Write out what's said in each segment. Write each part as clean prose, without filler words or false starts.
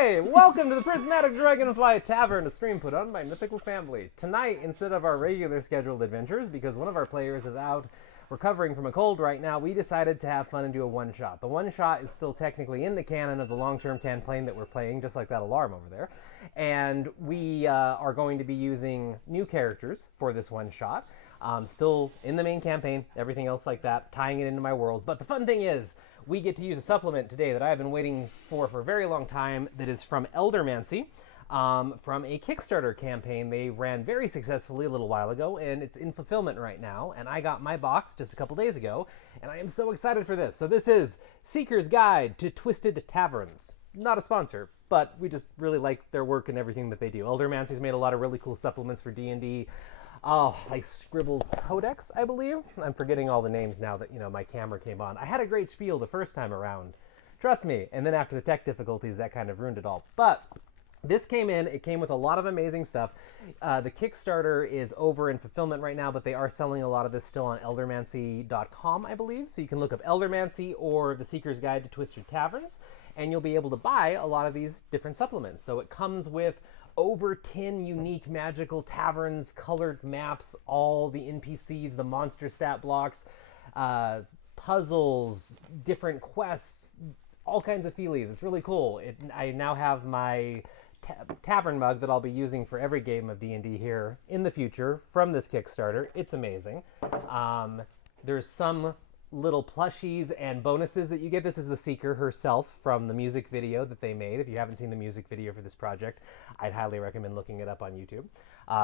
Hi! Welcome to the Prismatic Dragonfly Tavern, a stream put on by Mythical family. Tonight, instead of our regular scheduled adventures, because one of our players is out recovering from a cold right now, we decided to have fun and do a one-shot. The one-shot is still technically in the canon of the long-term campaign that we're playing, just like that alarm over there. And we are going to be using new characters for this one-shot. Still in the main campaign, everything else like that, tying it into my world. But the fun thing is, we get to use a supplement today that I've been waiting for a very long time that is from Eldermancy, from a Kickstarter campaign they ran very successfully a little while ago, and it's in fulfillment right now. And I got my box just a couple days ago, and I am so excited for this. So this is Seeker's Guide to Twisted Taverns. Not a sponsor, but we just really like their work and everything that they do. Eldermancy's made a lot of really cool supplements for D&D. Like Scribble's Codex, I believe. I'm forgetting all the names now that, my camera came on. I had a great spiel the first time around. Trust me. And then after the tech difficulties, that kind of ruined it all. But this came in. It came with a lot of amazing stuff. The Kickstarter is over in fulfillment right now, but they are selling a lot of this still on eldermancy.com, I believe. So you can look up Eldermancy or The Seeker's Guide to Twisted Taverns, and you'll be able to buy a lot of these different supplements. So it comes with over 10 unique magical taverns, colored maps, all the NPCs, the monster stat blocks, puzzles, different quests, all kinds of feelies. It's really cool. I now have my tavern mug that I'll be using for every game of D&D here in the future from this Kickstarter. It's amazing. There's some little plushies and bonuses that you get. This is the Seeker herself from the music video that they made. If you haven't seen the music video for this project, I'd highly recommend looking it up on YouTube.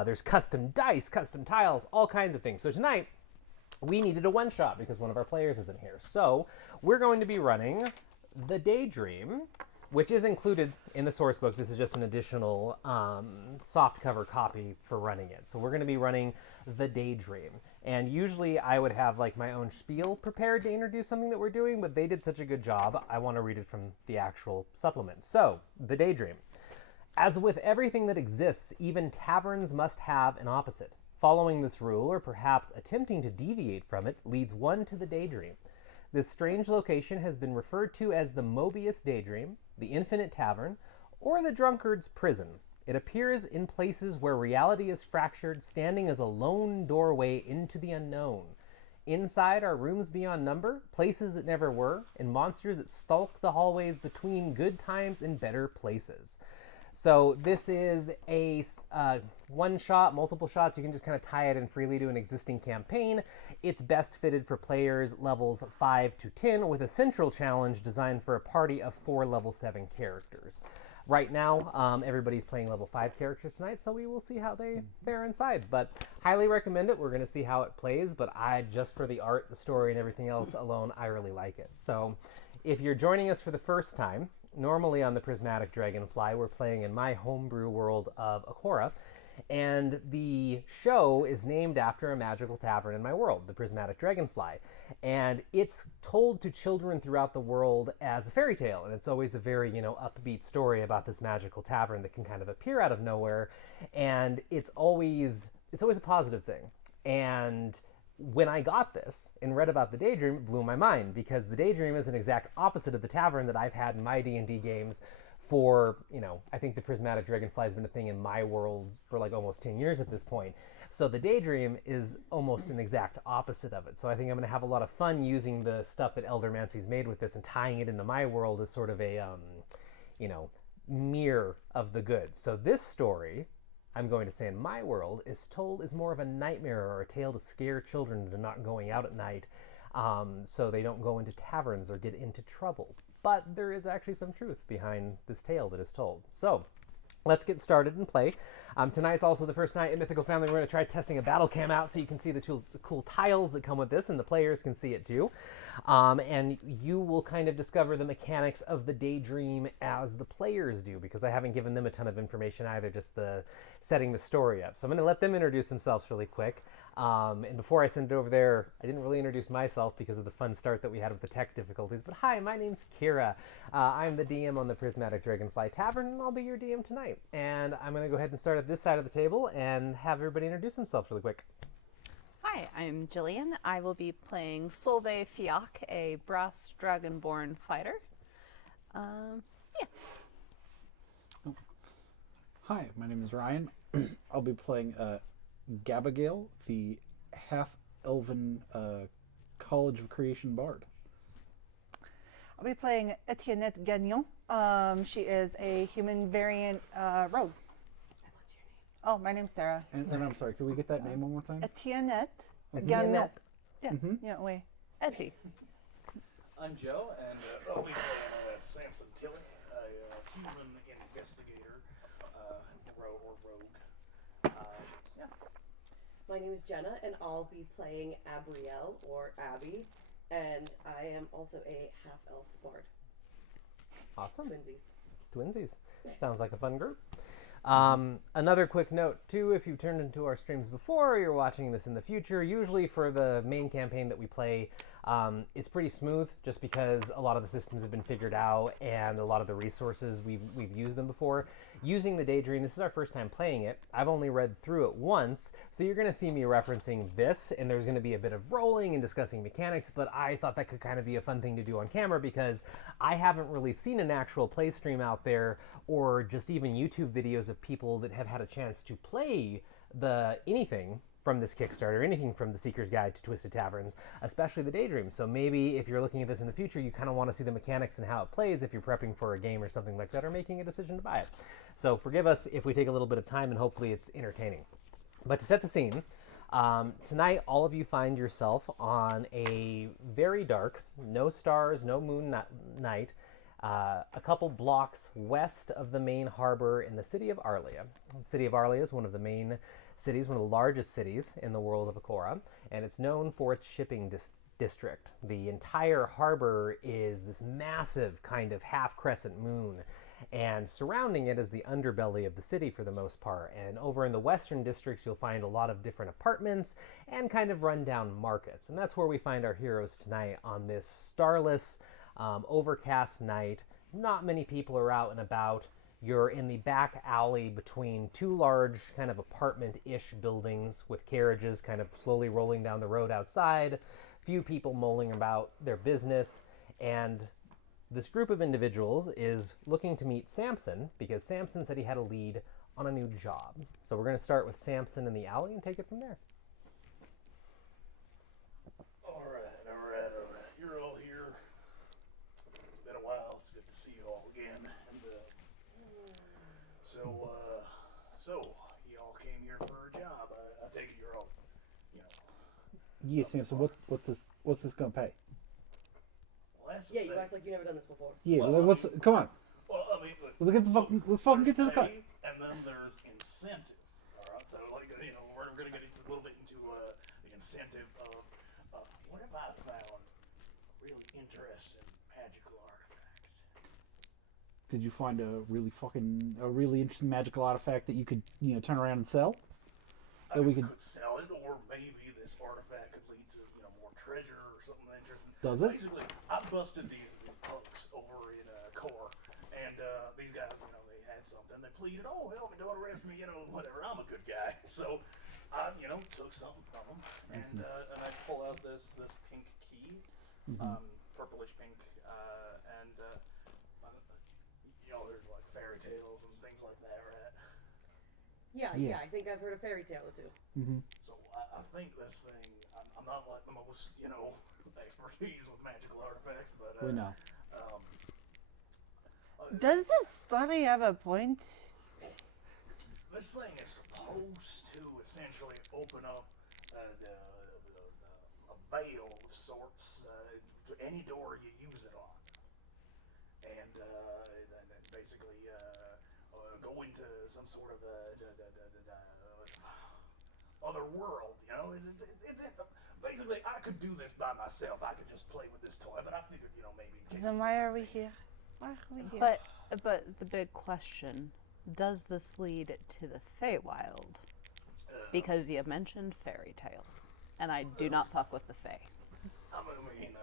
There's custom dice, custom tiles, all kinds of things. So tonight, we needed a one-shot because one of our players isn't here. So we're going to be running The Daydream, which is included in the source book. This is just an additional softcover copy for running it. So we're going to be running The Daydream. And usually I would have like my own spiel prepared to introduce something that we're doing, but they did such a good job, I want to read it from the actual supplement. So, The Daydream. As with everything that exists, even taverns must have an opposite. Following this rule, or perhaps attempting to deviate from it, leads one to the daydream. This strange location has been referred to as the Mobius Daydream, the Infinite Tavern, or the Drunkard's Prison. It appears in places where reality is fractured, standing as a lone doorway into the unknown. Inside are rooms beyond number, places that never were, and monsters that stalk the hallways between good times and better places. So this is a one shot, multiple shots. You can just kind of tie it in freely to an existing campaign. It's best fitted for players levels 5 to 10 with a central challenge designed for a party of 4 level 7 characters. Right now, everybody's playing level 5 characters tonight, so we will see how they fare inside. But highly recommend it. We're going to see how it plays, but just for the art, the story, and everything else alone, I really like it. So if you're joining us for the first time, normally on the Prismatic Dragonfly, we're playing in my homebrew world of Akora, and the show is named after a magical tavern in my world, the Prismatic Dragonfly. And it's told to children throughout the world as a fairy tale, and it's always a very, upbeat story about this magical tavern that can kind of appear out of nowhere, and it's always a positive thing. And when I got this and read about the Daydream, it blew my mind, because the Daydream is an exact opposite of the tavern that I've had in my D&D games for, I think the Prismatic Dragonfly has been a thing in my world for like almost 10 years at this point. So the Daydream is almost an exact opposite of it. So I think I'm going to have a lot of fun using the stuff that Eldermancy's made with this and tying it into my world as sort of a, mirror of the good. So this story, I'm going to say in my world, is told as more of a nightmare or a tale to scare children into not going out at night, so they don't go into taverns or get into trouble. But there is actually some truth behind this tale that is told. So let's get started and play. Tonight's also the first night in Mythical Family. We're going to try testing a battle cam out so you can see the cool tiles that come with this, and the players can see it too. And you will kind of discover the mechanics of the Daydream as the players do, because I haven't given them a ton of information either, just setting the story up. So I'm going to let them introduce themselves really quick. And before I send it over there, I didn't really introduce myself because of the fun start that we had with the tech difficulties. But hi, my name's Kira. I'm the DM on the Prismatic Dragonfly Tavern, and I'll be your DM tonight. And I'm going to go ahead and start at this side of the table and have everybody introduce themselves really quick. Hi, I'm Jillian. I will be playing Solveig Fiach, a brass dragonborn fighter. Yeah. Hi, my name is Ryan. I'll be playing Gabigail, the half-elven College of Creation bard. I'll be playing Etiennette Gagnon. She is a human variant rogue. And what's your name? Oh, my name's Sarah. And I'm sorry, can we get that name one more time? Etiennette Mhm. Gagnon. Yeah. Yeah, wait. Etty. I'm Joe, and I'll be playing Samson Tilley, a human investigator, rogue. Yeah. My name is Jenna, and I'll be playing Abrielle, or Abby, and I am also a half-elf bard. Awesome. Twinsies. Sounds like a fun group. Another quick note, too, if you've turned into our streams before or you're watching this in the future, usually for the main campaign that we play, it's pretty smooth just because a lot of the systems have been figured out and a lot of the resources, we've used them before. Using the Daydream, this is our first time playing it. I've only read through it once, so you're going to see me referencing this, and there's going to be a bit of rolling and discussing mechanics, but I thought that could kind of be a fun thing to do on camera because I haven't really seen an actual play stream out there or just even YouTube videos of people that have had a chance to play anything from this Kickstarter, anything from the Seeker's Guide to Twisted Taverns, especially the Daydream. So maybe if you're looking at this in the future, you kind of want to see the mechanics and how it plays if you're prepping for a game or something like that or making a decision to buy it. So forgive us if we take a little bit of time and hopefully it's entertaining. But to set the scene, tonight all of you find yourself on a very dark, no stars, no moon night, a couple blocks west of the main harbor in the city of Arlia. The city of Arlia is one of the main cities, one of the largest cities in the world of Akora, and it's known for its shipping district. The entire harbor is this massive kind of half-crescent moon, and surrounding it is the underbelly of the city for the most part. And over in the western districts, you'll find a lot of different apartments and kind of rundown markets. And that's where we find our heroes tonight on this starless, overcast night. Not many people are out and about. You're in the back alley between two large kind of apartment-ish buildings with carriages kind of slowly rolling down the road outside, few people mulling about their business, and this group of individuals is looking to meet Samson because Samson said he had a lead on a new job. So we're going to start with Samson in the alley and take it from there. All right. You're all here. It's been a while. It's good to see you all again. And so y'all came here for a job. I take it you're all, Yes, Samson. What's this gonna pay? Well, that's the Yeah, you thing. act like you never done this before. Yeah, Well, come on. Well, I mean, look, Let's fucking get to the cut. pay, and then there's incentive. All right, so we're gonna get a little bit into the incentive of what have I found really interesting magical artifacts. Did you find a really interesting magical artifact that you could turn around and sell? I That we could could. sell it, or maybe this artifact could lead to more treasure or something interesting. Does it? Basically, I busted these punks over in Core, and these guys, they had something. They pleaded, "Oh, hell, don't arrest me, whatever. I'm a good guy." So I, took something from them, and I pull out this pink key, purplish pink, and there's like fairy tales and things like that, right? Yeah, I think I've heard a fairy tale or two. So I think this thing, I'm not like the most, expertise with magical artifacts, but We know. Does this story have a point? This thing is supposed to essentially open up a veil of sorts to any door you use it on, and then basically go into some sort of other world. It's basically I could do this by myself. I could just play with this toy, but I figured maybe in case Then why are we here? Why are we here? But the big question, does this lead to the Feywild? Because you mentioned fairy tales, and I do not fuck with the Fey. I mean,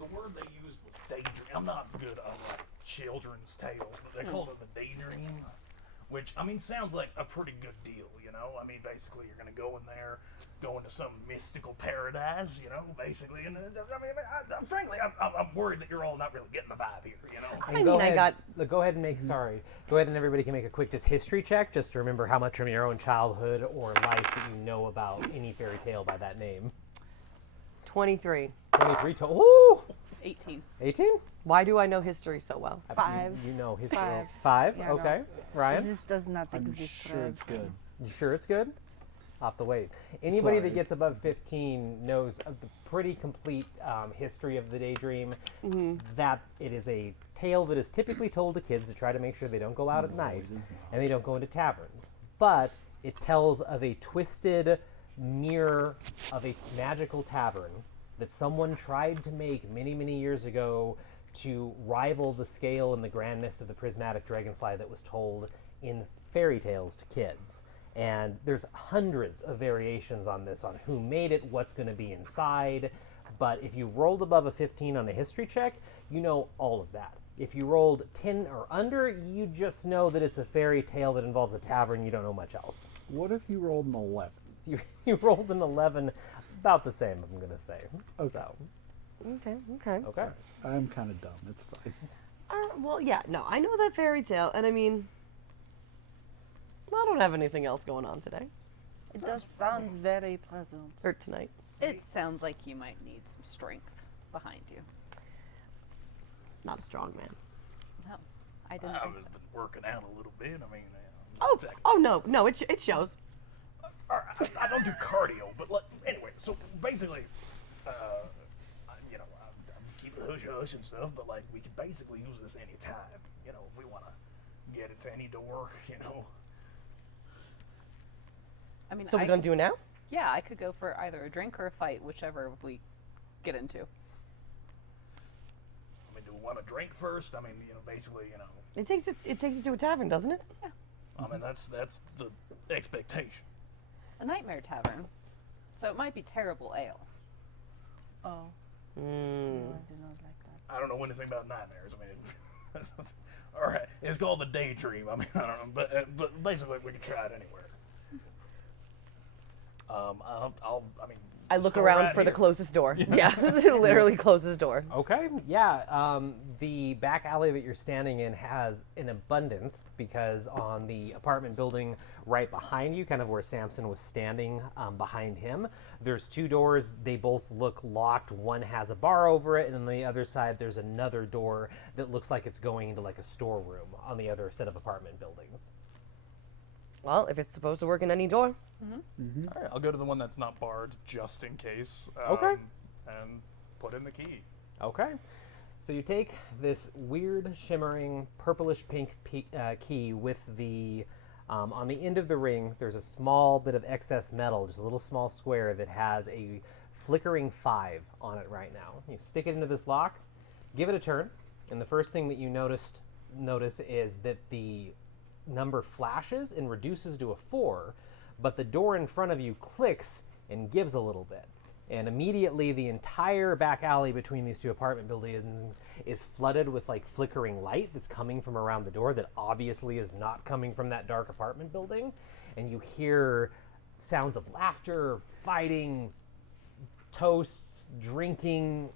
the word they used was daydream. I'm not good on like children's tales, but they called it the daydream, which, I mean, sounds like a pretty good deal, you know? I mean, basically, you're going to go in there, go into some mystical paradise, you know, basically. And frankly, I'm worried that you're all not really getting the vibe here, you know? And I go mean, I ahead, got- Go ahead and make. Sorry. Go ahead and everybody can make a quick just history check, just to remember how much from your own childhood or life that you know about any fairy tale by that name. 23. 23 to. Ooh! 18. 18? Why do I know history so well? 5. You know history. Five. 5? Yeah, no. Okay. Ryan? This does not I'm exist. sure it's good. You sure it's good? I'll have to wait. Anybody Sorry. that gets above 15 knows of the pretty complete history of the Daydream. That it is a tale that is typically told to kids to try to make sure they don't go out at night and they don't go into taverns. But it tells of a twisted mirror of a magical tavern that someone tried to make many, many years ago to rival the scale and the grandness of the Prismatic Dragonfly that was told in fairy tales to kids. And there's hundreds of variations on this, on who made it, what's going to be inside. But if you rolled above a 15 on a history check, you know all of that. If you rolled 10 or under, you just know that it's a fairy tale that involves a tavern. You don't know much else. What if you rolled an 11? You rolled an 11, about the same, I'm going to say. Okay. So, Okay. okay. I'm kind of dumb. It's fine. Well, yeah, no, I know that fairy tale, and I mean, I don't have anything else going on today It does sound very pleasant. or tonight. It sounds like you might need some strength behind you. Not a strong man. No, I didn't I've think been so. working out a little bit. I mean, Oh, exactly. no, it shows. I don't do cardio, but anyway. So basically, you know, I'm keeping hush hush and stuff. But like, we could basically use this any time. You know, if we want to get it to any door. You know. I mean, So we're gonna do it now? Yeah, I could go for either a drink or a fight, whichever we get into. I mean, do we want to drink first? I mean, you know, basically, you know. It takes us to a tavern, doesn't it? I mean, that's the expectation. A nightmare tavern, so it might be terrible ale. Oh. Mm. No, I do not like that. I don't know anything about nightmares. I mean, all right, it's called the Daydream. I mean, I don't know, but basically, we can try it anywhere. I mean, I look store around right for the here. closest door. Yeah, literally closest door. Okay, yeah. The back alley that you're standing in has an abundance because on the apartment building right behind you, kind of where Samson was standing behind him, there's 2 doors. They both look locked. One has a bar over it, and on the other side, there's another door that looks like it's going into like a storeroom on the other set of apartment buildings. Well, if it's supposed to work in any door. All right, I'll go to the one that's not barred just in case. Okay. And put in the key. Okay. So you take this weird, shimmering, purplish pink key with the, on the end of the ring, there's a small bit of excess metal, just a little small square that has a flickering 5 on it right now. You stick it into this lock, give it a turn, and the first thing that you notice is that the number flashes and reduces to a 4, but the door in front of you clicks and gives a little bit. And immediately the entire back alley between these 2 apartment buildings is flooded with like flickering light that's coming from around the door that obviously is not coming from that dark apartment building. And you hear sounds of laughter, fighting, toasts, drinking,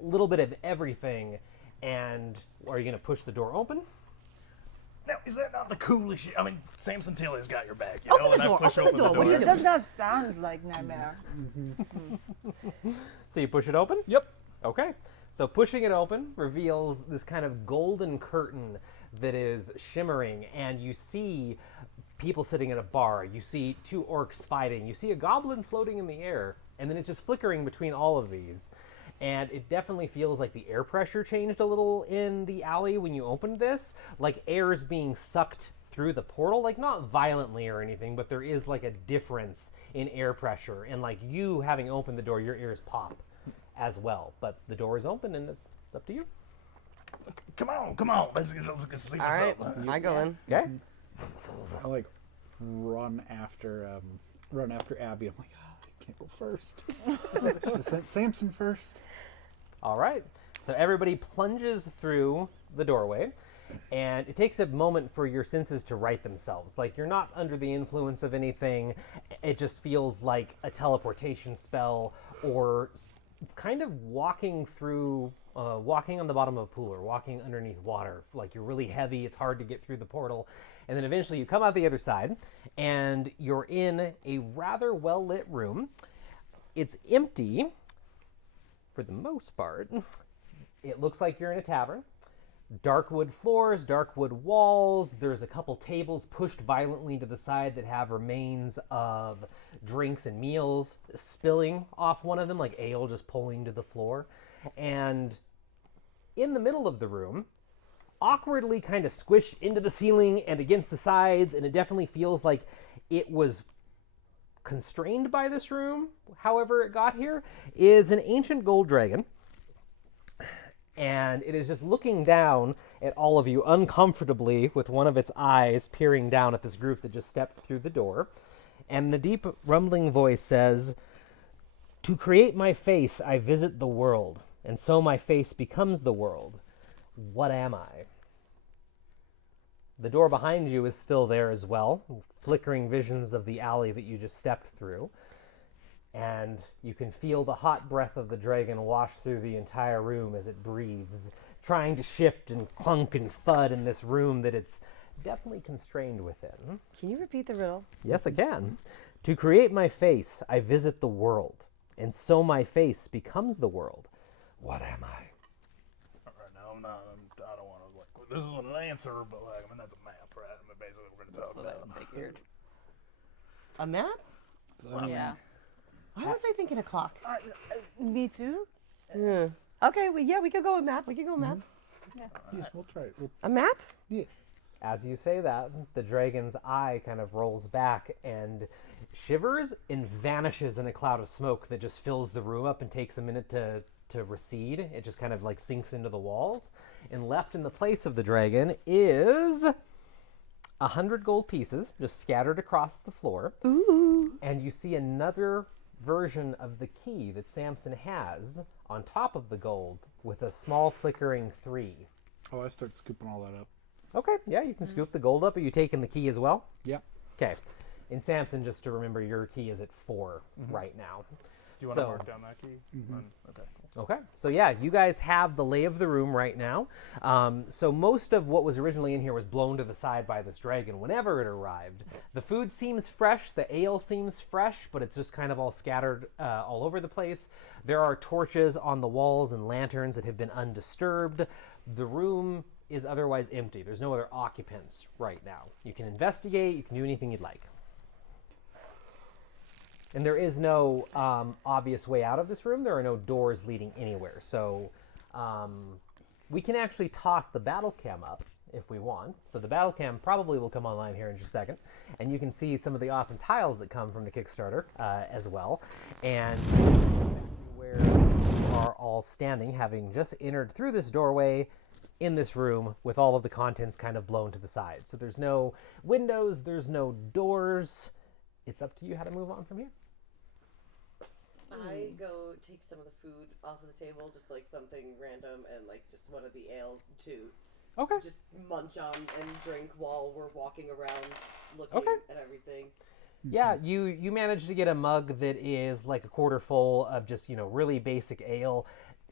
a little bit of everything. And are you going to push the door open? Now, is that not the coolest shit? I mean, Samson Tilly's got your back, you Open know, the and door, I push open the open door, the what door. are It does not sound like nightmare. So you push it open? Yep. Okay. So pushing it open reveals this kind of golden curtain that is shimmering, and you see people sitting at a bar. You see 2 orcs fighting. You see a goblin floating in the air, and then it's just flickering between all of these. And it definitely feels like the air pressure changed a little in the alley when you opened this. Like air is being sucked through the portal, like not violently or anything, but there is like a difference in air pressure. And like you having opened the door, your ears pop as well. But the door is open and it's up to you. Come on. Let's see what's All right, up. I go in. Okay? I like run after Abby. I'm like, I can't go first. Should have sent Samson first. All right. So everybody plunges through the doorway, And it takes a moment for your senses to right themselves. Like, you're not under the influence of anything. It just feels like a teleportation spell, or kind of walking on the bottom of a pool, or walking underneath water. Like, you're really heavy, it's hard to get through the portal. And then eventually you come out the other side, and you're in a rather well-lit room. It's empty, for the most part. It looks like you're in a tavern. Dark wood floors, dark wood walls. There's a couple tables pushed violently to the side that have remains of drinks and meals spilling off one of them, like ale just pulling to the floor. And in the middle of the room, awkwardly kind of squished into the ceiling and against the sides, and it definitely feels like it was constrained by this room, however it got here, is an ancient gold dragon. And it is just looking down at all of you uncomfortably with one of its eyes peering down at this group that just stepped through the door. And the deep rumbling voice says, "To create my face, I visit the world, and so my face becomes the world. What am I?" The door behind you is still there as well, flickering visions of the alley that you just stepped through. And you can feel the hot breath of the dragon wash through the entire room as it breathes, trying to shift and clunk and thud in this room that it's definitely constrained within. Can you repeat the riddle? Yes, I can. "To create my face, I visit the world, and so my face becomes the world. What am I?" All right, now I don't want to like. This isn't an answer, but like, I mean, that's a map, right? I mean, basically, we're going to talk That's what about. I figured. A map? Yeah. Why was I thinking a clock? Me too. Yeah. Okay, we could go with map. We could go with map. Yeah, we'll try it. A map? Yeah. As you say that, the dragon's eye kind of rolls back and shivers and vanishes in a cloud of smoke that just fills the room up and takes a minute to recede. It just kind of like sinks into the walls. And left in the place of the dragon is 100 gold pieces just scattered across the floor. Ooh. And you see another version of the key that Samson has on top of the gold with a small flickering 3. Oh, I start scooping all that up. Okay, yeah, you can scoop the gold up. Are you taking the key as well? Yep. Okay. In Samson, just to remember, your key is at 4 right now. Do you want to So- mark down that key? Okay. Okay, so yeah, you guys have the lay of the room right now. So most of what was originally in here was blown to the side by this dragon whenever it arrived. The food seems fresh, the ale seems fresh, but it's just kind of all scattered all over the place. There are torches on the walls and lanterns that have been undisturbed. The room is otherwise empty. There's no other occupants right now. You can investigate, you can do anything you'd like. And there is no obvious way out of this room. There are no doors leading anywhere. So we can actually toss the battle cam up if we want. So the battle cam probably will come online here in just a second. And you can see some of the awesome tiles that come from the Kickstarter as well. And this is exactly where you are all standing, having just entered through this doorway in this room with all of the contents kind of blown to the side. So there's no windows, there's no doors. It's up to you how to move on from here. I go take some of the food off of the table, just like something random, and like just one of the ales to Okay. just munch on and drink while we're walking around looking Okay. at everything. Yeah, you managed to get a mug that is like a quarter full of just, really basic ale.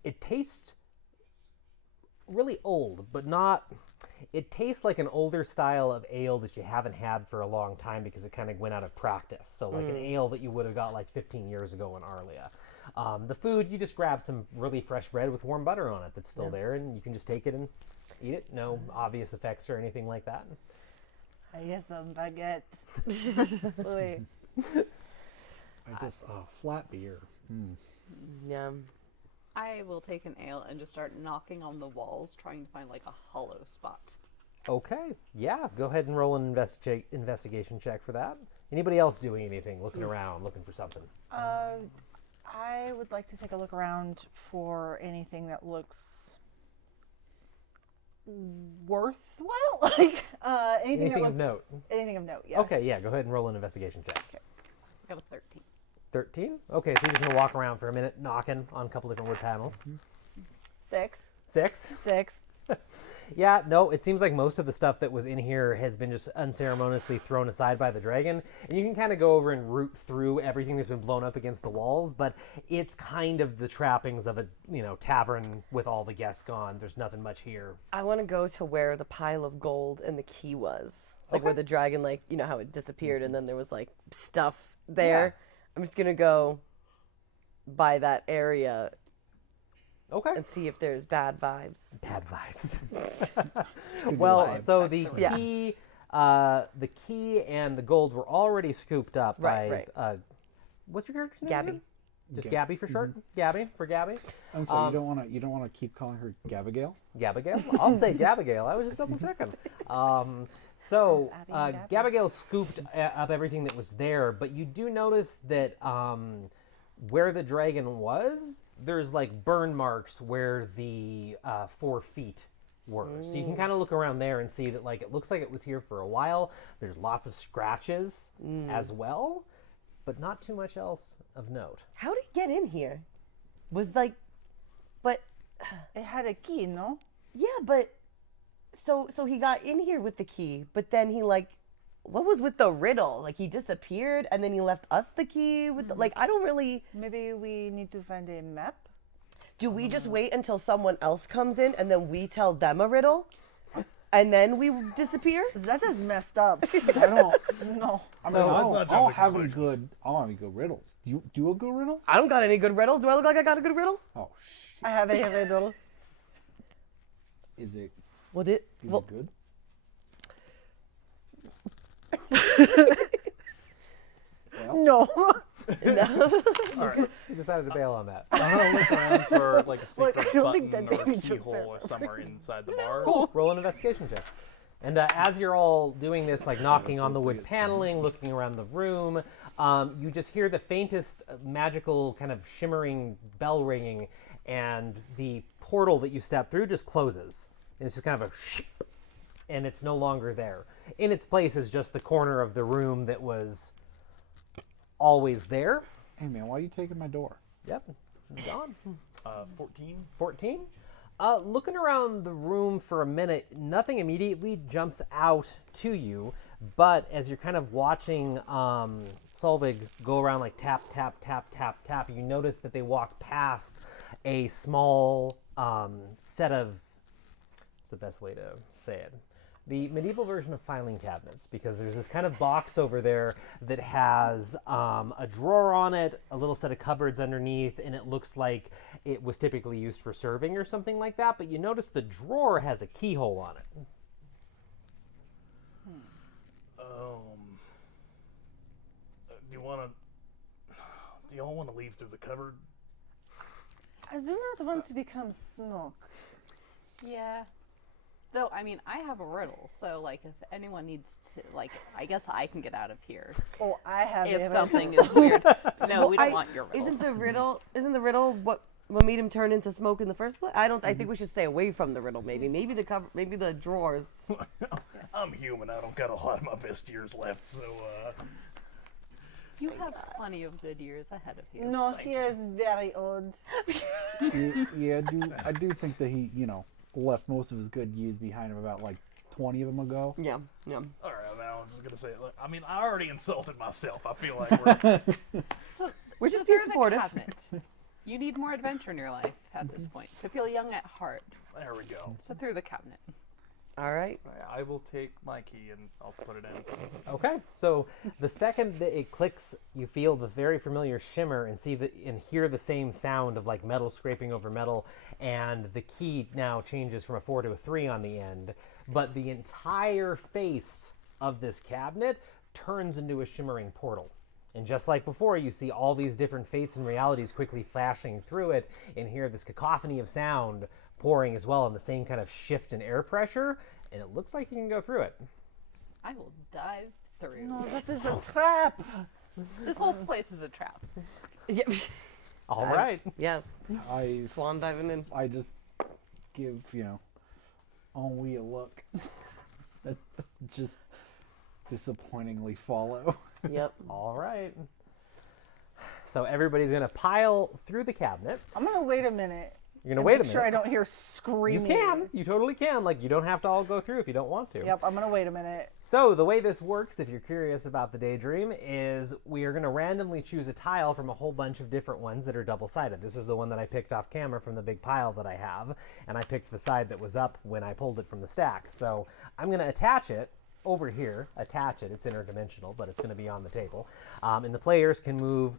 It tastes really old, but not... It tastes like an older style of ale that you haven't had for a long time because it kind of went out of practice. So like an ale that you would have got like 15 years ago in Arlia. The food, you just grab some really fresh bread with warm butter on it that's still there, and you can just take it and eat it. No obvious effects or anything like that. I guess some baguette. Wait. I just flat beer. Yeah. I will take an ale and just start knocking on the walls, trying to find like a hollow spot. Okay, yeah, go ahead and roll an investigation check for that. Anybody else doing anything, looking around, looking for something? I would like to take a look around for anything that looks worthwhile. Like anything that Anything looks of note? Anything of note. Yes. Okay, yeah, go ahead and roll an investigation check. I got a 13. 13? Okay, so you're just going to walk around for a minute, knocking on a couple different wood panels. 6. 6? 6. Yeah, no, it seems like most of the stuff that was in here has been just unceremoniously thrown aside by the dragon. And you can kind of go over and root through everything that's been blown up against the walls, but it's kind of the trappings of a, tavern with all the guests gone. There's nothing much here. I want to go to where the pile of gold and the key was. Like where the dragon, how it disappeared and then there was stuff there. Yeah. I'm just going to go by that area. Okay. And see if there's bad vibes. Bad vibes. Well, so the key and the gold were already scooped up by what's your character's name? Gabby. Just Gabby for short? Mm-hmm. Gabby for Gabby. I'm sorry, you don't want to keep calling her Gabigail? Gabigail? I'll say Gabigail. I was just double checking. So Gabigail scooped up everything that was there, but you do notice that where the dragon was, there's burn marks where the 4 feet were. So you can kind of look around there and see that it looks like it was here for a while. There's lots of scratches as well, but not too much else of note. How did he get in here? Was but it had a key, no? Yeah, but so he got in here with the key, but then he what was with the riddle? He disappeared and then he left us the key with I don't really. Maybe we need to find a map. Do we just wait until someone else comes in and then we tell them a riddle? And then we disappear? That is messed up. I don't know. I mean, I not don't have any good riddles. Do you do a good riddles? I don't got any good riddles. Do I look like I got a good riddle? Oh shit. I have a riddle. Is it What it? is it good? No. You decided to bail on that. I'm gonna look around for a secret I don't think button that or baby jokes keyhole are or somewhere inside the bar. Cool. Roll an investigation check. And as you're all doing this, knocking on the wood paneling, looking around the room, you just hear the faintest magical kind of shimmering bell ringing, and the portal that you step through just closes. And it's just kind of and it's no longer there. In its place is just the corner of the room that was always there. Hey man, why are you taking my door? Yep. It's gone. 14. 14? Looking around the room for a minute, nothing immediately jumps out to you, but as you're kind of watching Solvig go around tap, tap, tap, tap, tap, you notice that they walk past a small set of, what's the best way to say it? The medieval version of filing cabinets, because there's this kind of box over there that has a drawer on it, a little set of cupboards underneath, and it looks like it was typically used for serving or something like that, but you notice the drawer has a keyhole on it. Do y'all want to leave through the cupboard? I do not want to become smoke. Yeah. Though, I mean, I have a riddle, so, if anyone needs to, I guess I can get out of here. Oh, I have If a something is weird. No, we don't want your riddles. Isn't the riddle what made him turn into smoke in the first place? I think we should stay away from the riddle, maybe. Maybe the drawers. I'm human. I don't got a lot of my best years left, so, You have plenty of good years ahead of you. No, he is very old. Yeah, I do think that he, left most of his good years behind him about 20 of them ago. Yeah. All right, now I'm just gonna say, look, I mean, I already insulted myself. I feel like we're We're just So being through the supportive. cabinet. You need more adventure in your life at this point to feel young at heart. there we go. So through the cabinet. All right. I will take my key and I'll put it in. Okay, so the second that it clicks, you feel the very familiar shimmer and hear the same sound of metal scraping over metal, and the key now changes from a 4 to a 3 on the end, but the entire face of this cabinet turns into a shimmering portal. And just like before, you see all these different fates and realities quickly flashing through it, and hear this cacophony of sound pouring as well, and the same kind of shift in air pressure, and it looks like you can go through it. I will dive through. No, that is a trap. This whole place is a trap. Yeah. All right. Yeah. I Swan diving in. I just give, Ennui a look. that just disappointingly follow. Yep. All right. So everybody's going to pile through the cabinet. I'm gonna wait a minute. You're gonna And wait a make sure I minute. don't hear You screaming. can. You totally can. Like, you don't have to all go through if you don't want to. Yep, I'm gonna wait a minute. So the way this works, if you're curious about the daydream, is we are going to randomly choose a tile from a whole bunch of different ones that are double-sided. This is the one that I picked off camera from the big pile that I have, and I picked the side that was up when I pulled it from the stack. So I'm going to attach it over here. Attach it. It's interdimensional, but it's going to be on the table. And the players can move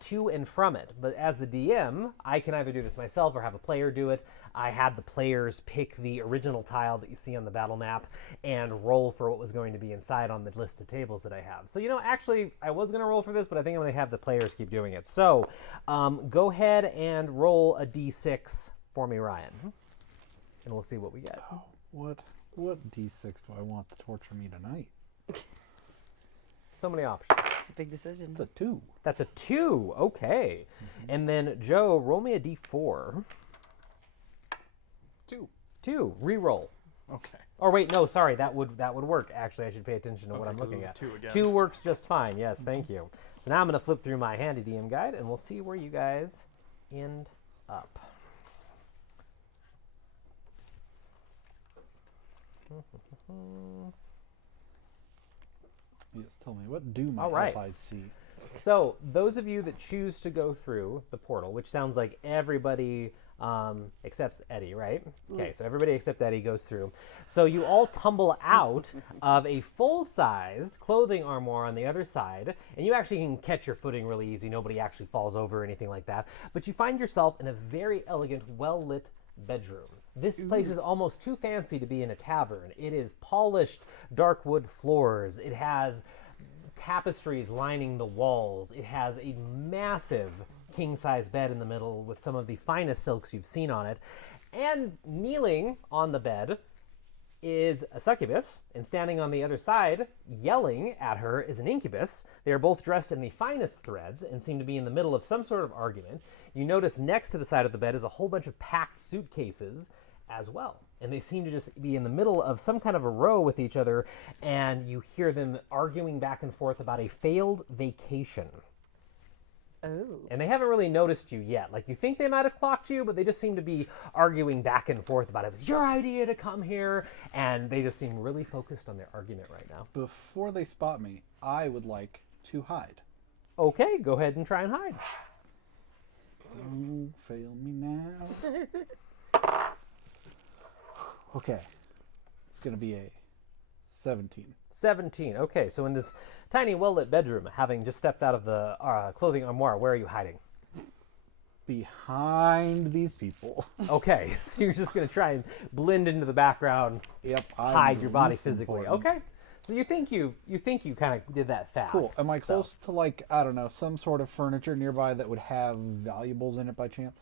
to and from it. But as the DM, I can either do this myself or have a player do it. I had the players pick the original tile that you see on the battle map and roll for what was going to be inside on the list of tables that I have. So, actually, I was going to roll for this, but I think I'm going to have the players keep doing it. So, go ahead and roll a d6 for me, Ryan. And we'll see what we get. What D6 do I want to torture me tonight? So many options. It's a big decision. It's a 2. That's a 2. Okay. And then, Joe, roll me a d4. 2. 2. Reroll. Okay. Or wait, no, sorry, that would work. Actually, I should pay attention to what Okay, I'm 'cause it looking was at. 2 again. 2 works just fine. Yes, thank you. So now I'm going to flip through my handy DM guide, and we'll see where you guys end up. Yes, tell me, what do my All right. elf eyes see? So those of you that choose to go through the portal, which sounds like everybody except Eddie, right? Okay, so everybody except Eddie goes through. So you all tumble out of a full-sized clothing armoire on the other side, and you actually can catch your footing really easy. Nobody actually falls over or anything like that. But you find yourself in a very elegant, well-lit bedroom. This place is almost too fancy to be in a tavern. It is polished dark wood floors. It has tapestries lining the walls. It has a massive king-size bed in the middle with some of the finest silks you've seen on it. And kneeling on the bed is a succubus, and standing on the other side, yelling at her, is an incubus. They are both dressed in the finest threads and seem to be in the middle of some sort of argument. You notice next to the side of the bed is a whole bunch of packed suitcases as well. And they seem to just be in the middle of some kind of a row with each other, and you hear them arguing back and forth about a failed vacation. Oh. And they haven't really noticed you yet. Like, you think they might have clocked you, but they just seem to be arguing back and forth about it was your idea to come here, and they just seem really focused on their argument right now. Before they spot me, I would like to hide. Okay, go ahead and try and hide. Don't fail me now. Okay. It's going to be a 17. 17. Okay, so in this tiny, well-lit bedroom, having just stepped out of the clothing armoire, where are you hiding? Behind these people. Okay, so you're just going to try and blend into the background, Yep. hide your body least physically. important. Okay, so you think you kind of did that fast. Cool. Am I So- close to, like, I don't know, some sort of furniture nearby that would have valuables in it by chance?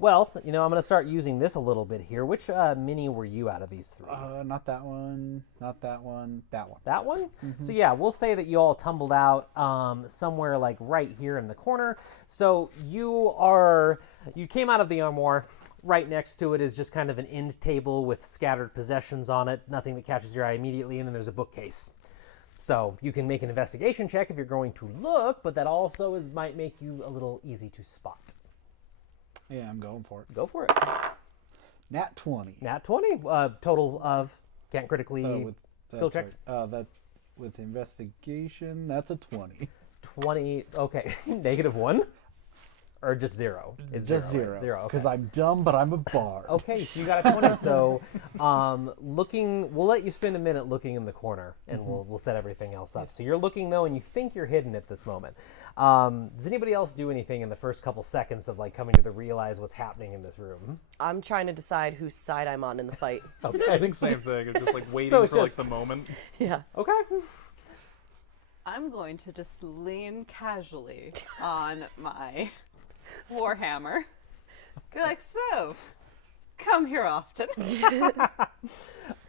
Well, I'm going to start using this a little bit here. Which mini were you out of these three? Not that one, not that one, that one. That one? So yeah, we'll say that you all tumbled out somewhere like right here in the corner. So you came out of the armoire. Right next to it is just kind of an end table with scattered possessions on it. Nothing that catches your eye immediately, and then there's a bookcase. So you can make an investigation check if you're going to look, but that also might make you a little easy to spot. Yeah, I'm going for it. Go for it. Nat 20. Nat 20. Total of can't critically With skill that's checks. right. That with investigation, that's a 20. 20. Okay, -1, or just 0. It's Just 0. zero. Right? 0. Okay. Because I'm dumb, but I'm a bard. Okay, so you got a 20. So, we'll let you spend a minute looking in the corner, and we'll set everything else up. So you're looking though, and you think you're hidden at this moment. Does anybody else do anything in the first couple seconds of like coming to realize what's happening in this room? I'm trying to decide whose side I'm on in the fight. I think same thing. It's just like waiting So it's for like just- the moment. Yeah. Okay. I'm going to just lean casually on my warhammer. Be like, so, come here often.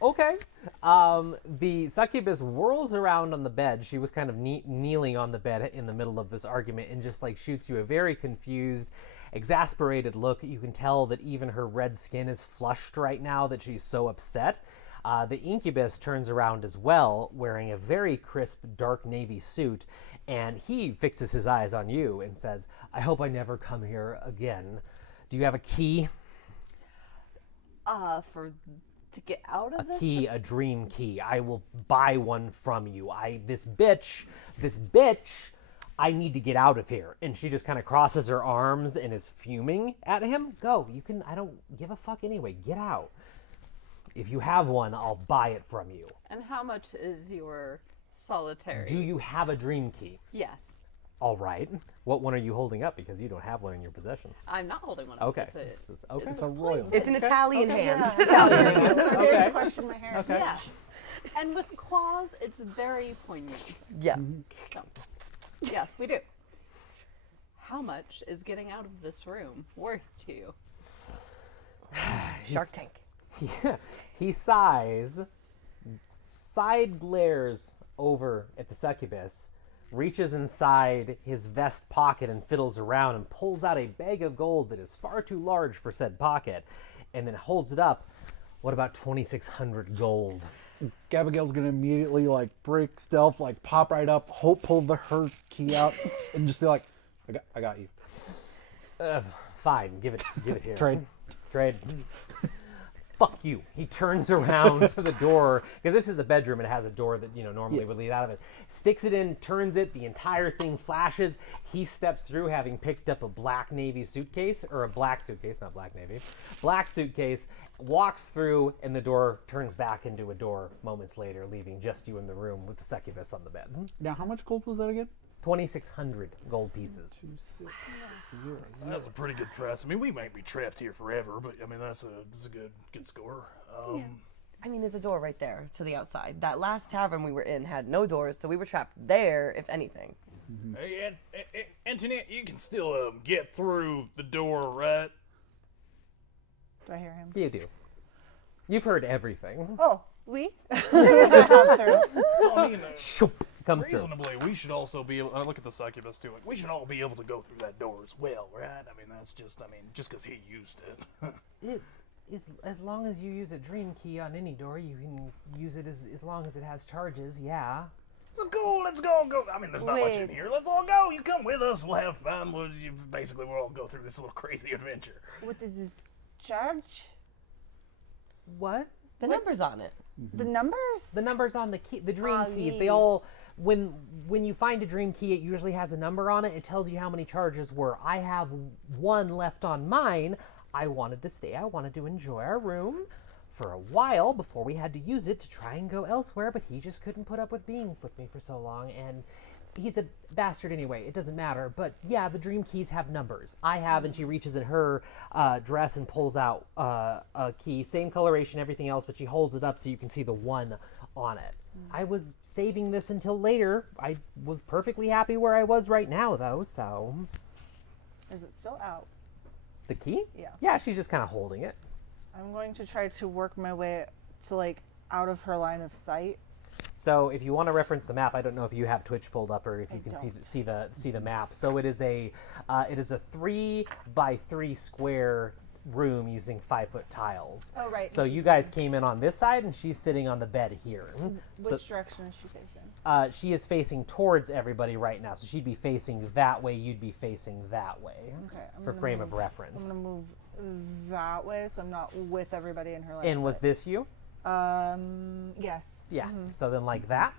Okay. The succubus whirls around on the bed. She was kind of kneeling on the bed in the middle of this argument and just like shoots you a very confused, exasperated look. You can tell that even her red skin is flushed right now that she's so upset. The incubus turns around as well, wearing a very crisp dark navy suit, and he fixes his eyes on you and says, I hope I never come here again. Do you have a key? To get out of this? Key, a dream key. I will buy one from you. This bitch, I need to get out of here. And she just kind of crosses her arms and is fuming at him. Go, I don't give a fuck anyway. Get out. If you have one, I'll buy it from you. And how much is your solitary? Do you have a dream key? Yes. All right. What one are you holding up? Because you don't have one in your possession. I'm not holding one. Okay. It's a royal. It's an Italian hand. Okay. Question my hair. Okay. Yeah. And with claws, it's very poignant. Yeah. So, yes, we do. How much is getting out of this room worth to you? Shark Tank. Yeah. He sighs, side glares over at the succubus, reaches inside his vest pocket and fiddles around and pulls out a bag of gold that is far too large for said pocket, and then holds it up. What about 2,600 gold? Gabigail's gonna immediately like break stealth, like pop right up, pull her key out, and just be like, "I got you." Fine, give it here. Trade. Fuck you. He turns around to the door, because this is a bedroom and it has a door that, normally would lead out of it. Sticks it in, turns it, the entire thing flashes. He steps through, having picked up a black navy suitcase, or a black suitcase, not black navy, black suitcase, walks through, and the door turns back into a door moments later, leaving just you in the room with the succubus on the bed. Now, how much gold was that again? 2,600 gold pieces. 2,600. That's a pretty good price. I mean, we might be trapped here forever, but I mean that's a good score. I mean, there's a door right there to the outside. That last tavern we were in had no doors, so we were trapped there, if anything. Hey, Antoinette, you can still get through the door, right? Do I hear him? You do. You've heard everything. Oh, we? So I mean, Shoop, comes through. reasonably, we should also be able. I look at the succubus too. Like we should all be able to go through that door as well, right? I mean, that's just. I mean, just because he used it. It is, as long as you use a dream key on any door, you can use it as long as it has charges, yeah. So cool, let's go. I mean, there's not much in Wait. here. Let's all go. You come with us. We'll have fun. We'll all go through this little crazy adventure. What is this charge? What? The number's on it. The numbers? The numbers on the key, the dream Oh, keys, yeah. they all, when you find a dream key, it usually has a number on it. It tells you how many charges were. I have one left on mine. I wanted to stay. I wanted to enjoy our room for a while before we had to use it to try and go elsewhere, but he just couldn't put up with being with me for so long, and he's a bastard anyway. It doesn't matter. But yeah, the dream keys have numbers. I have, and she reaches in her dress and pulls out a key, same coloration, everything else, but she holds it up so you can see the one on it. I was saving this until later. I was perfectly happy where I was right now, though, so... Is it still out? The key? Yeah. Yeah, she's just kind of holding it. I'm going to try to work my way to, like, out of her line of sight. So if you want to reference the map, I don't know if you have Twitch pulled up or if you I can don't. see the map. So it is a 3x3 square room using 5-foot tiles. Oh, right. So you guys came in on this side, and she's sitting on the bed here. Which So, direction is she facing? she is facing towards everybody right now, so she'd be facing that way. You'd be facing that way Okay. for frame of reference. I'm going to move that way so I'm not with everybody in her line And of was sight. this you? Yes. Yeah. So then, like that.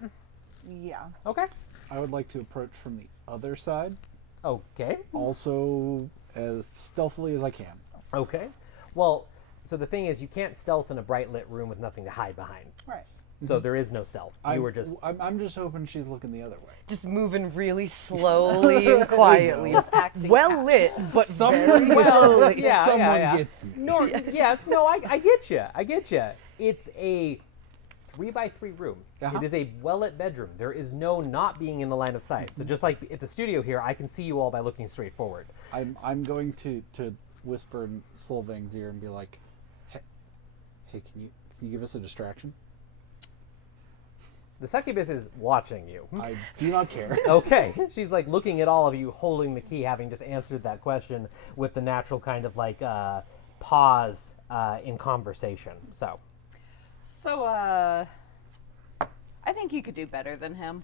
Yeah. Okay. I would like to approach from the other side, Okay. also as stealthily as I can. Okay. Well, so the thing is, you can't stealth in a bright lit room with nothing to hide behind. Right. So there is no stealth. You were just. I'm just hoping she's looking the other way. Just moving really slowly and quietly. Just acting Well lit, but Someone, very slowly. Yeah, someone yeah. gets me. No, yes, no, I get you. I get you. It's a 3x3 room. Uh-huh. It is a well-lit bedroom. There is no not being in the line of sight. So just like at the studio here, I can see you all by looking straight forward. I'm going to whisper in Sylvain's ear and be like, hey, can you give us a distraction? The succubus is watching you. I do not care. Okay. She's like looking at all of you, holding the key, having just answered that question with the natural kind of like pause in conversation. So, I think you could do better than him.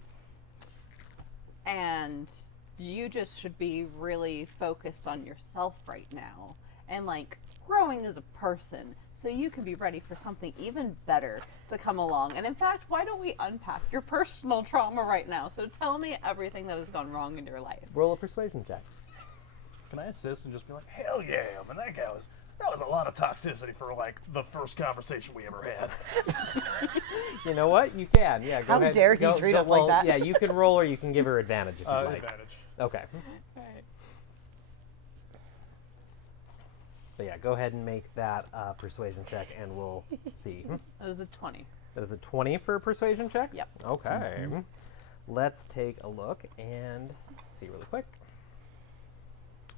And you just should be really focused on yourself right now and like growing as a person so you can be ready for something even better to come along. And in fact, why don't we unpack your personal trauma right now? So tell me everything that has gone wrong in your life. Roll a persuasion check. Can I assist and just be like, hey, Hell yeah, I mean, that was a lot of toxicity for, like, the first conversation we ever had. You know what? You can. Yeah, go How ahead. dare he treat us like that? Yeah, you can roll or you can give her advantage if you like. advantage? Okay. Right. So yeah, go ahead and make that persuasion check and we'll see. That was a 20. That is a 20 for a persuasion check? Yep. Okay. Let's take a look and see really quick.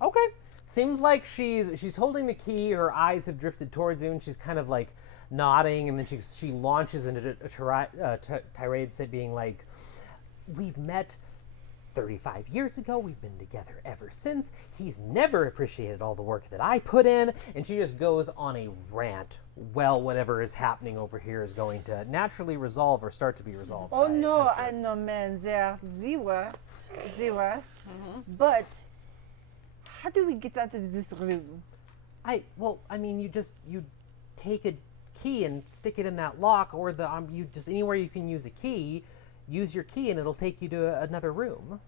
Okay. Seems like she's holding the key, her eyes have drifted towards you, and she's kind of like nodding, and then she launches into a tirade being like, we've met 35 years ago, we've been together ever since, he's never appreciated all the work that I put in, and she just goes on a rant. Well, whatever is happening over here is going to naturally resolve or start to be resolved. Oh no, I know, man, they are the worst. But how do we get out of this room? You take a key and stick it in that lock, or you just anywhere you can use a key, use your key and it'll take you to another room.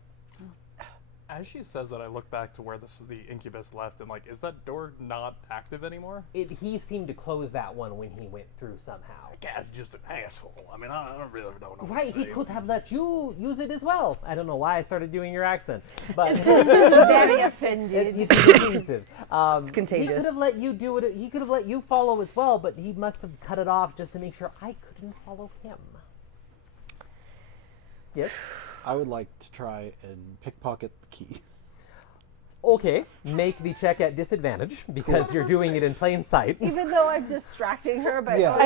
As she says that, I look back to where the incubus left, and like, is that door not active anymore? He seemed to close that one when he went through somehow. That guy's just an asshole. I mean, I really don't know what Right, to he say. could have let you use it as well. I don't know why I started doing your accent, but Very offended. it's offensive. It's contagious. He could have let you do it. He could have let you follow as well, but he must have cut it off just to make sure I couldn't follow him. Yes. I would like to try and pickpocket the key. Okay, make the check at disadvantage because you're doing it in plain sight. Even though I'm distracting her, but Yeah,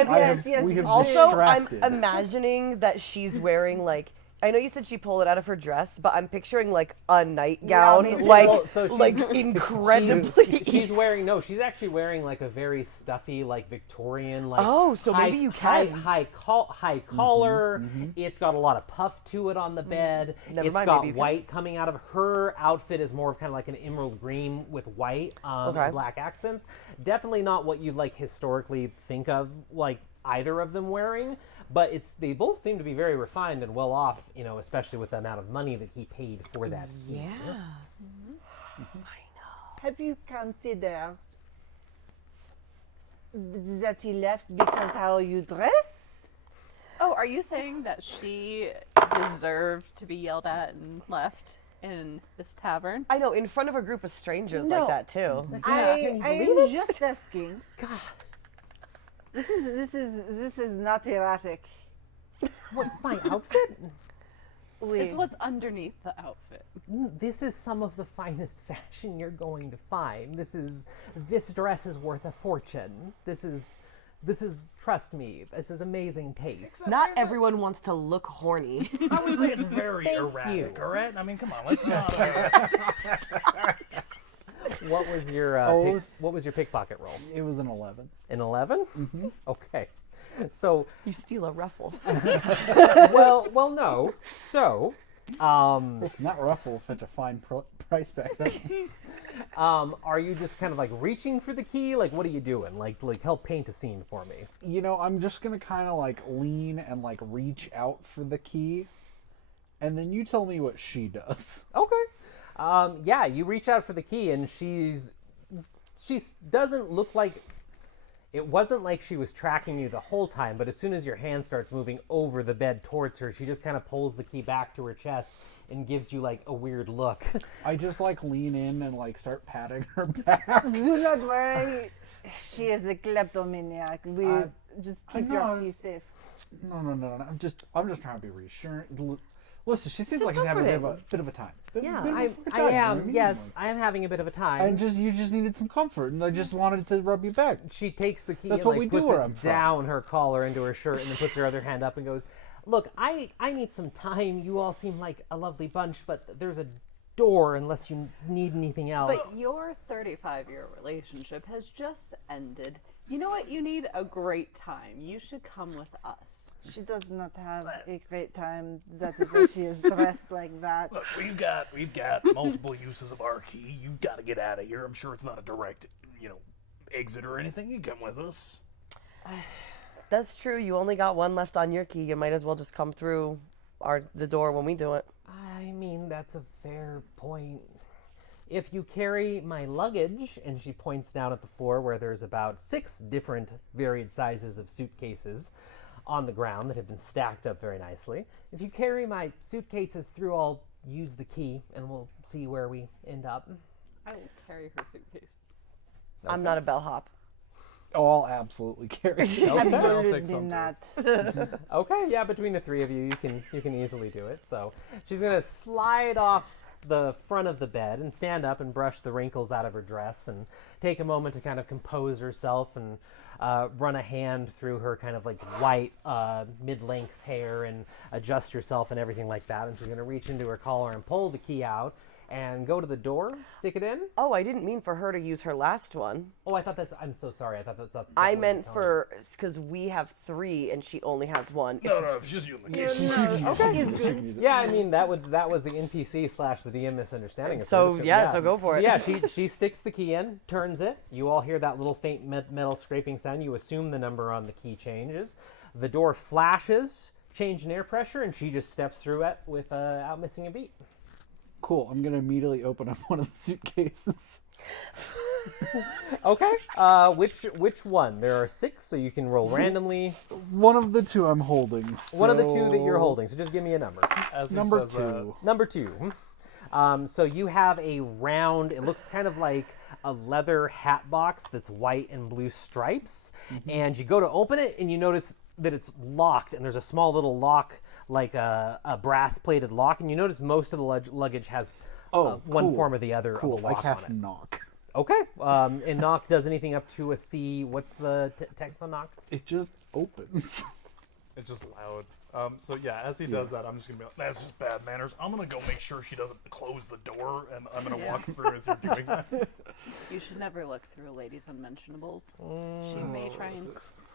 we have Also, I'm distracted. imagining that she's wearing like, I know you said she pulled it out of her dress, but I'm picturing like a nightgown, me too. like Well, so she's- like incredibly. She's actually wearing like a very stuffy, like Victorian, like Oh, so maybe you can. high collar. It's got a lot of puff to it on the bed. Never It's mind, got maybe you can. white coming out of her outfit is more of kind of like an emerald green with white Okay. and black accents. Definitely not what you'd like historically think of like either of them wearing. But they both seem to be very refined and well off, especially with the amount of money that he paid for that. Yeah. have you considered that he left because how you dress? Oh, are you saying that she deserved to be yelled at and left in this tavern? I know, in front of a group of strangers No. like that too. I believe am it? just asking. God, This is not erratic. what, my outfit? It's what's underneath the outfit. This is some of the finest fashion you're going to find. This dress is worth a fortune. This is, trust me, this is amazing taste. Not everyone wants to look horny. I would say it's very Thank erratic, you. all right? I mean, come on, let's not... What was your what was your pickpocket roll? It was an 11. An 11? Mm-hmm. Okay. So, You steal a ruffle. well, no. So, It's not Ruffle, such a fine price back then. are you just kind of like reaching for the key? Like, what are you doing? Like help paint a scene for me. I'm just gonna kind of like lean and like reach out for the key, and then you tell me what she does. Okay. Yeah, you reach out for the key, and she doesn't look like. It wasn't like she was tracking you the whole time, but as soon as your hand starts moving over the bed towards her, she just kind of pulls the key back to her chest and gives you like a weird look. I just like lean in and like start patting her back. Do not worry. She is a kleptomaniac. We just keep your know. key safe. No. I'm just trying to be reassuring. Listen, she seems Just like she's having a comforting. bit of a time. Yeah, Bit of a I fucking time, you know what I am. mean? Yes, I am having a bit of a time. And you just needed some comfort, and I just wanted to rub you back. She takes the key That's and what like, we do puts where it I'm from. down her collar into her shirt and then puts her other hand up and goes, look, I need some time. You all seem like a lovely bunch, but there's a door unless you need anything else. But your 35-year relationship has just ended. You know what? You need a great time. You should come with us. She does not have a great time. That is why she is dressed like that. Look, we've got multiple uses of our key. You've got to get out of here. I'm sure it's not a direct, exit or anything. You come with us. That's true. You only got one left on your key. You might as well just come through the door when we do it. I mean, that's a fair point. If you carry my luggage, and she points down at the floor where there's about 6 different varied sizes of suitcases on the ground that have been stacked up very nicely. If you carry my suitcases through, I'll use the key and we'll see where we end up. I will carry her suitcases. I'm not a bellhop. Oh, I'll absolutely carry it. I'll take Absolutely some not. Okay, yeah, between the 3 of you, you can easily do it. So she's gonna slide off the front of the bed and stand up and brush the wrinkles out of her dress and take a moment to kind of compose herself and run a hand through her kind of like white mid-length hair and adjust herself and everything like that. And she's gonna reach into her collar and pull the key out and go to the door, stick it in. Oh, I didn't mean for her to use her last one. Oh, I thought that's. I'm so sorry. I thought that's. I meant for because we have 3 and she only has 1. No, it's just you in the case. Okay, he's good. Yeah, I mean that was the NPC / the DM misunderstanding. of So this. yeah, so go for it. Yeah, she sticks the key in, turns it. You all hear that little faint metal scraping sound. You assume the number on the key changes. The door flashes, change in air pressure, and she just steps through it without missing a beat. Cool. I'm gonna immediately open up one of the suitcases. Okay. Which one? There are 6, so you can roll randomly. One of the 2 I'm holding. One of the 2 that you're so- holding. So just give me a number. As he Number says 2. Number 2. So you have a round. It looks kind of like a leather hat box that's white and blue stripes. And you go to open it, and you notice that it's locked, and there's a small little lock, like a brass-plated lock. And you notice most of the luggage has one cool. form or the other Cool. of a I lock cast on it. knock. Okay. And knock does anything up to a C. What's the text on knock? It just opens. It's just loud. So yeah, as he does that, I'm just gonna be like, That's just bad manners. I'm gonna go make sure she doesn't close the door, and I'm gonna walk through as you're doing that. You should never look through a lady's unmentionables. She may try and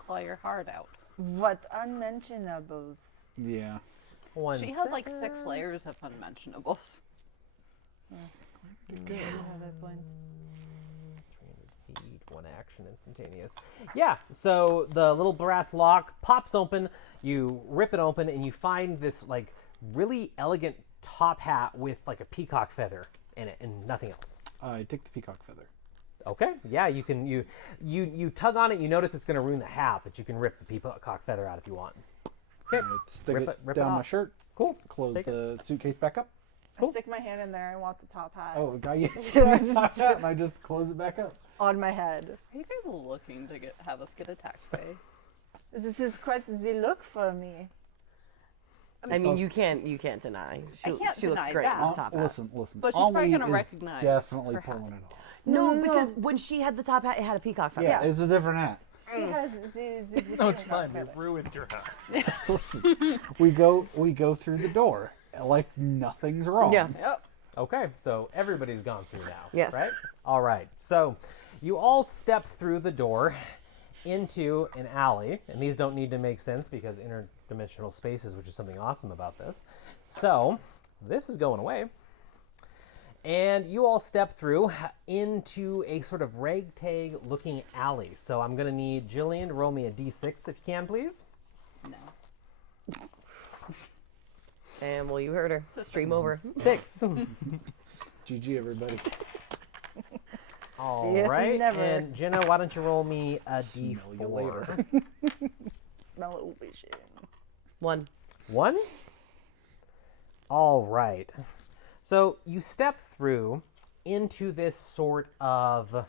claw your heart out. What unmentionables? Yeah. One. She has like 6 layers of unmentionables. You have a point. 300 feet, 1 action, instantaneous. Yeah, so the little brass lock pops open, you rip it open, and you find this like really elegant top hat with like a peacock feather in it and nothing else. I take the peacock feather. Okay, yeah, you can you tug on it, you notice it's going to ruin the hat, but you can rip the peacock feather out if you want. Okay, I stick Rip it it- rip it down my off. shirt. cool. Close Take it. the suitcase back up. I stick my hand in there. I want the top hat Oh, got you. I just- and I just close it back up. on my head. Are you guys looking to have us get attacked by? This is quite the look for me. I mean, you can't deny. She can't looks deny great that. in the top hat. Listen. But she's Ollie probably gonna is recognize Definitely her hat. pulling it off. No, No, because when she had the top hat, it had a peacock feather. Yeah, it's a different hat. She has the No, it's fine. You ruined your hat. Listen, we go through the door like nothing's wrong. Yeah. Yep. Okay, so everybody's gone through now. Yes. Right? All right. So you all step through the door into an alley, and these don't need to make sense because interdimensional spaces, which is something awesome about this. So this is going away. And you all step through into a sort of ragtag looking alley. So I'm going to need Jillian to roll me a d6 if you can, please. No. And well, you heard her. Stream over. 6. GG, everybody. All See ya right. never. And Jenna, why don't you roll me a d4? Smell you later. smell of vision. 1. 1? All right. So you step through into this sort of...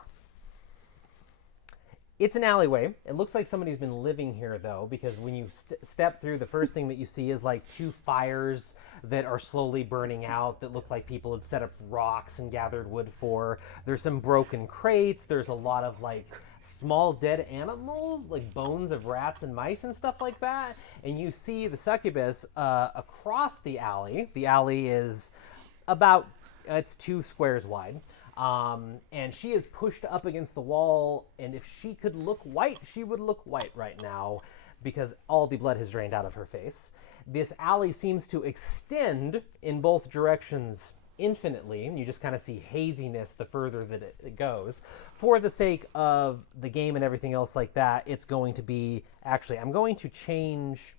It's an alleyway. It looks like somebody's been living here, though, because when you step through, the first thing that you see is like 2 fires that are slowly burning out that look like people have set up rocks and gathered wood for. There's some broken crates. There's a lot of like small dead animals, like bones of rats and mice and stuff like that. And you see the succubus across the alley. The alley is about, it's 2 squares wide. And she is pushed up against the wall, and if she could look white, she would look white right now because all the blood has drained out of her face. This alley seems to extend in both directions infinitely, and you just kind of see haziness the further that it goes. For the sake of the game and everything else like that, it's going to be... Actually, I'm going to change...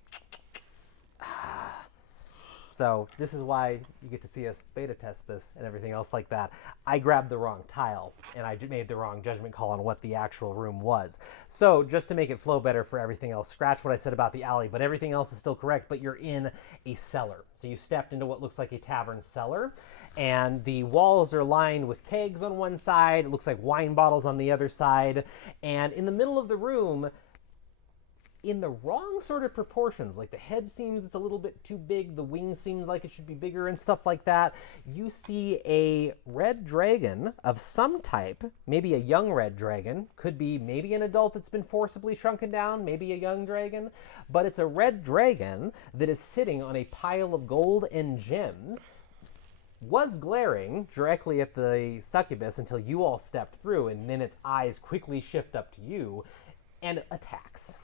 So this is why you get to see us beta test this and everything else like that. I grabbed the wrong tile, and I made the wrong judgment call on what the actual room was. So just to make it flow better for everything else, scratch what I said about the alley, but everything else is still correct, but you're in a cellar. So you stepped into what looks like a tavern cellar, and the walls are lined with kegs on one side. It looks like wine bottles on the other side. And in the middle of the room, in the wrong sort of proportions, like the head seems it's a little bit too big, the wing seems like it should be bigger and stuff like that, you see a red dragon of some type, maybe a young red dragon, could be maybe an adult that's been forcibly shrunken down, maybe a young dragon, but it's a red dragon that is sitting on a pile of gold and gems, was glaring directly at the succubus until you all stepped through, and then its eyes quickly shift up to you and attacks.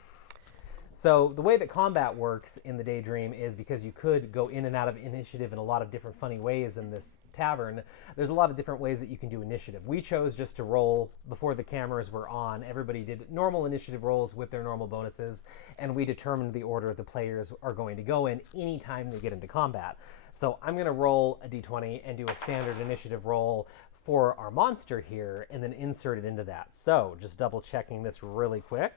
So the way that combat works in the Daydream is, because you could go in and out of initiative in a lot of different funny ways in this tavern, there's a lot of different ways that you can do initiative. We chose just to roll before the cameras were on. Everybody did normal initiative rolls with their normal bonuses, and we determined the order the players are going to go in anytime they get into combat. So I'm going to roll a d20 and do a standard initiative roll for our monster here, and then insert it into that. So just double checking this really quick.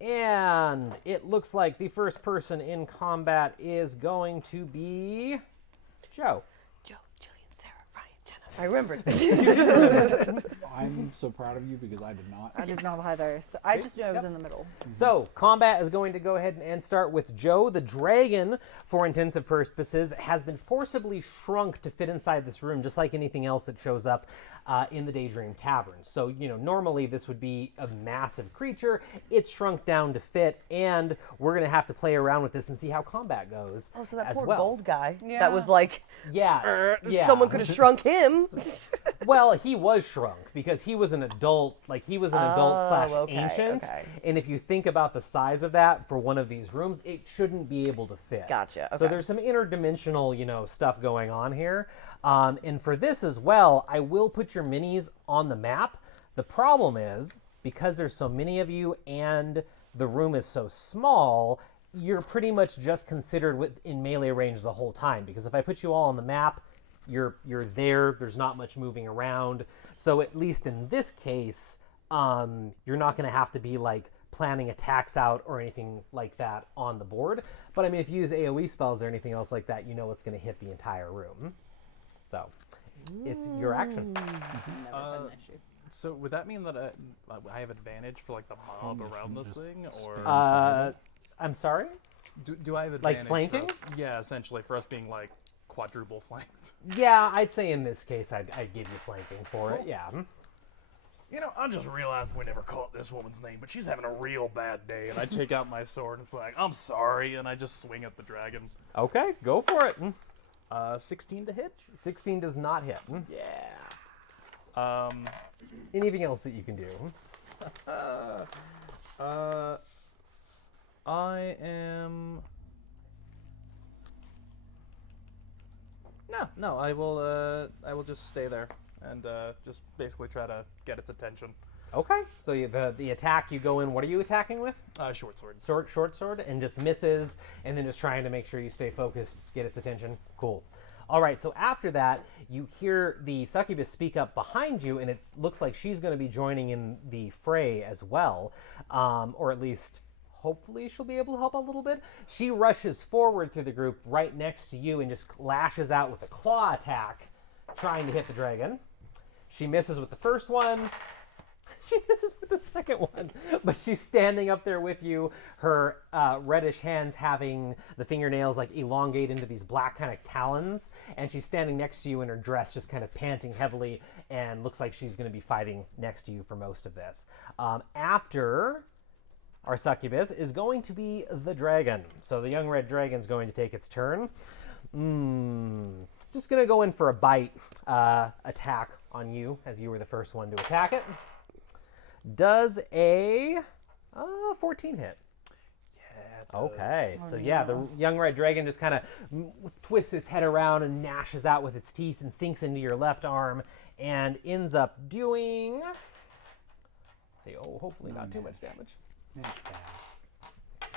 And it looks like the first person in combat is going to be Joe. Joe, Jillian, Sarah, Ryan, Jenna. I remembered. I'm so proud of you because I did not. I did not either. So I just knew I was in the middle. So, combat is going to go ahead and start with Joe. The dragon, for intensive purposes, has been forcibly shrunk to fit inside this room, just like anything else that shows up in the Daydream Tavern. So, normally this would be a massive creature. It's shrunk down to fit, and we're going to have to play around with this and see how combat goes. Oh, so that as poor well. gold guy Yeah. that was like, Yeah. someone could have shrunk him. Well, he was shrunk because he was an adult, he was an adult slash okay, ancient. okay. And if you think about the size of that for one of these rooms, it shouldn't be able to fit. Gotcha, So okay. there's some interdimensional, stuff going on here. And for this as well, I will put your minis on the map. The problem is, because there's so many of you and the room is so small, you're pretty much just considered in melee range the whole time. Because if I put you all on the map, you're there. There's not much moving around. So at least in this case, you're not going to have to be planning attacks out or anything like that on the board. But I mean, if you use AoE spells or anything else like that, it's going to hit the entire room. So it's your action. Never been an issue. So would that mean that I have advantage for the mob around this thing, or I'm sorry? do I have advantage? flanking? For us, yeah, essentially for us being quadruple flanked. Yeah, I'd say in this case I'd give you flanking for it. Yeah. I just realized we never caught this woman's name, but she's having a real bad day. And I take out my sword and it's I'm sorry, and I just swing at the dragon. Okay, go for it. 16 to hit? 16 does not hit. Yeah. Anything else that you can do? I am. No. I will just stay there and just basically try to get its attention. Okay, so the attack you go in. What are you attacking with? Short sword. Short sword, and just misses, and then just trying to make sure you stay focused, get its attention. Cool. All right, so after that, you hear the succubus speak up behind you, and it looks like she's going to be joining in the fray as well, or at least hopefully she'll be able to help a little bit. She rushes forward through the group right next to you and just lashes out with a claw attack, trying to hit the dragon. She misses with the first one. She misses with the second one, but she's standing up there with you, her reddish hands having the fingernails elongate into these black kind of talons, and she's standing next to you in her dress, just kind of panting heavily, and looks like she's going to be fighting next to you for most of this. After our succubus is going to be the dragon. So the young red dragon's going to take its turn. Just going to go in for a bite attack on you, as you were the first one to attack it. Does a 14 hit? Yeah, Okay, so yeah, the young red dragon just kind of twists its head around and gnashes out with its teeth and sinks into your left arm and ends up doing. Hopefully not too much damage. It's bad.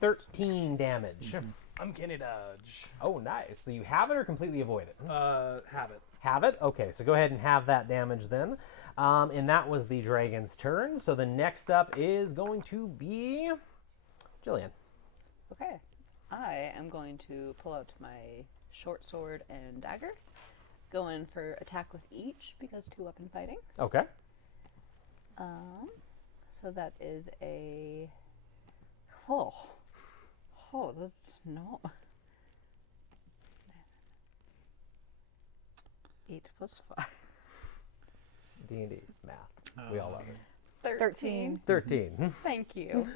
13 damage. Uncanny dodge. Oh, nice. So you have it or completely avoid it? Have it. Have it? Okay, so go ahead and have that damage then. And that was the dragon's turn. So the next up is going to be Jillian. Okay. I am going to pull out my short sword and dagger. Go in for attack with each because 2-weapon fighting. Okay. So that is a... that's no... 8 plus 5. D&D, math. We all love it. 13. 13. Thank you.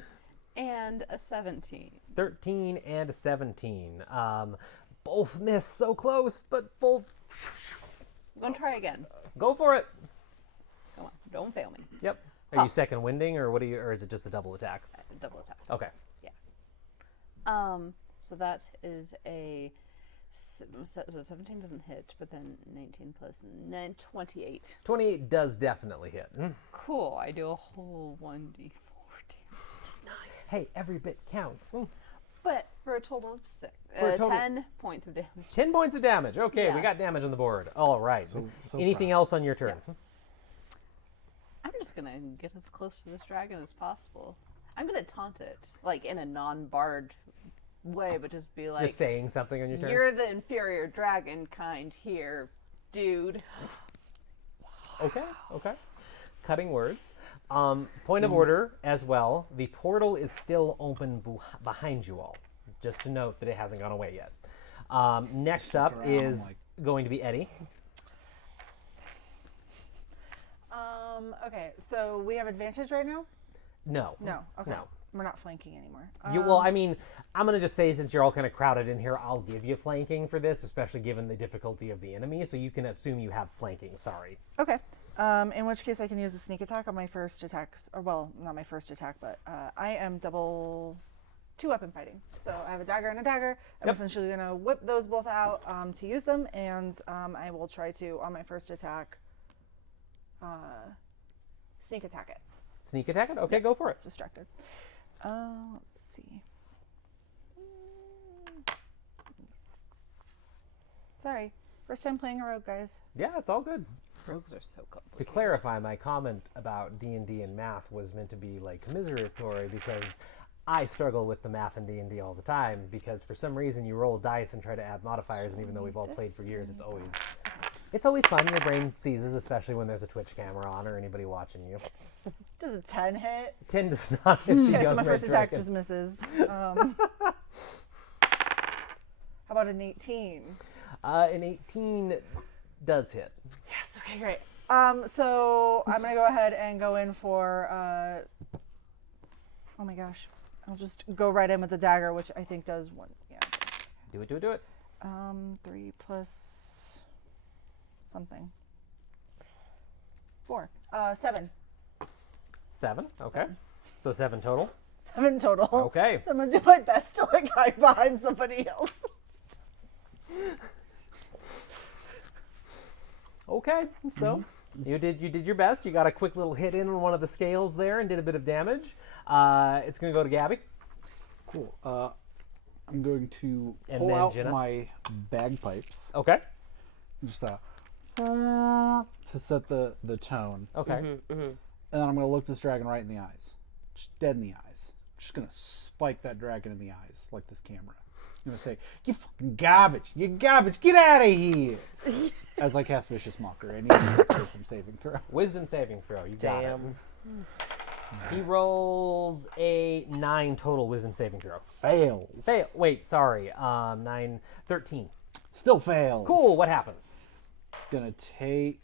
And a 17. 13 and a 17. Both miss so close, but both... I'm going to try again. Go for it. Come on. Don't fail me. Yep. Are you second winding, or what? Or is it just a double attack? Double attack. Okay. So that is a... So 17 doesn't hit, but then 19 plus 9, 28. 28 does definitely hit. Cool. I do a whole 1d4 damage. Nice. Hey, every bit counts. But for a total of 6, For a total- 10 points of damage. 10 points of damage. Okay, we got Yes. damage on the board. All right. So Anything proud. else on your turn? I'm just gonna get as close to this dragon as possible. I'm gonna taunt it, like in a non-barred way, but just be like, Just saying something on your turn? "You're the inferior dragon kind here, dude." Okay, okay. Cutting words. Point of order as well. The portal is still open behind you all. Just to note that it hasn't gone away yet. Next up around, is like- going to be Eddie. Okay, so we have advantage right now? No. No. Okay. No. We're not flanking anymore. Well, I mean, I'm going to just say, since you're all kind of crowded in here, I'll give you flanking for this, especially given the difficulty of the enemy, so you can assume you have flanking. Sorry. Okay. In which case I can use a sneak attack on my first attack. Or, well, not my first attack, but I am double 2-weapon fighting. So I have a dagger and a dagger. I'm Yep. essentially going to whip those both out to use them, and I will try to, on my first attack, sneak attack it. Sneak attack it? Okay, go for it. It's distracted. Let's see. Sorry. First time playing a rogue, guys. Yeah, it's all good. Rogues are so To complicated. clarify, my comment about D&D and math was meant to be like commiseratory because I struggle with the math in D&D all the time because for some reason you roll dice and try to add modifiers, and even though we've all played for years, it's always fun. Your brain seizes, especially when there's a Twitch camera on or anybody watching you. Does a 10 hit? 10 does not hit the Okay, so young my red first attack dragon. just misses. How about an 18? An 18 does hit. Yes, okay, great. So I'm going to go ahead and go in for, oh my gosh. I'll just go right in with the dagger, which I think does one, yeah. Do it, do it, do it. 3 plus something. 4. 7. 7, okay. So 7 total. 7 total. Okay. I'm going to do my best to like hide behind somebody else. Okay, so you did your best. You got a quick little hit in on one of the scales there and did a bit of damage. It's going to go to Gabby. Cool. I'm going to And pull then out Jenna. my bagpipes. Okay. Just to set the tone. Okay. And then I'm going to look this dragon right in the eyes. Just dead in the eyes. Just going to spike that dragon in the eyes like this camera. I'm going to say, "You fucking garbage. You garbage. Get out of here." As I cast Vicious Mocker. And he wisdom saving throw. Wisdom saving throw. You got Damn. it. He rolls a 9 total wisdom saving throw. Fails. Wait, sorry. 9, 13. Still fails. Cool. What happens? It's going to take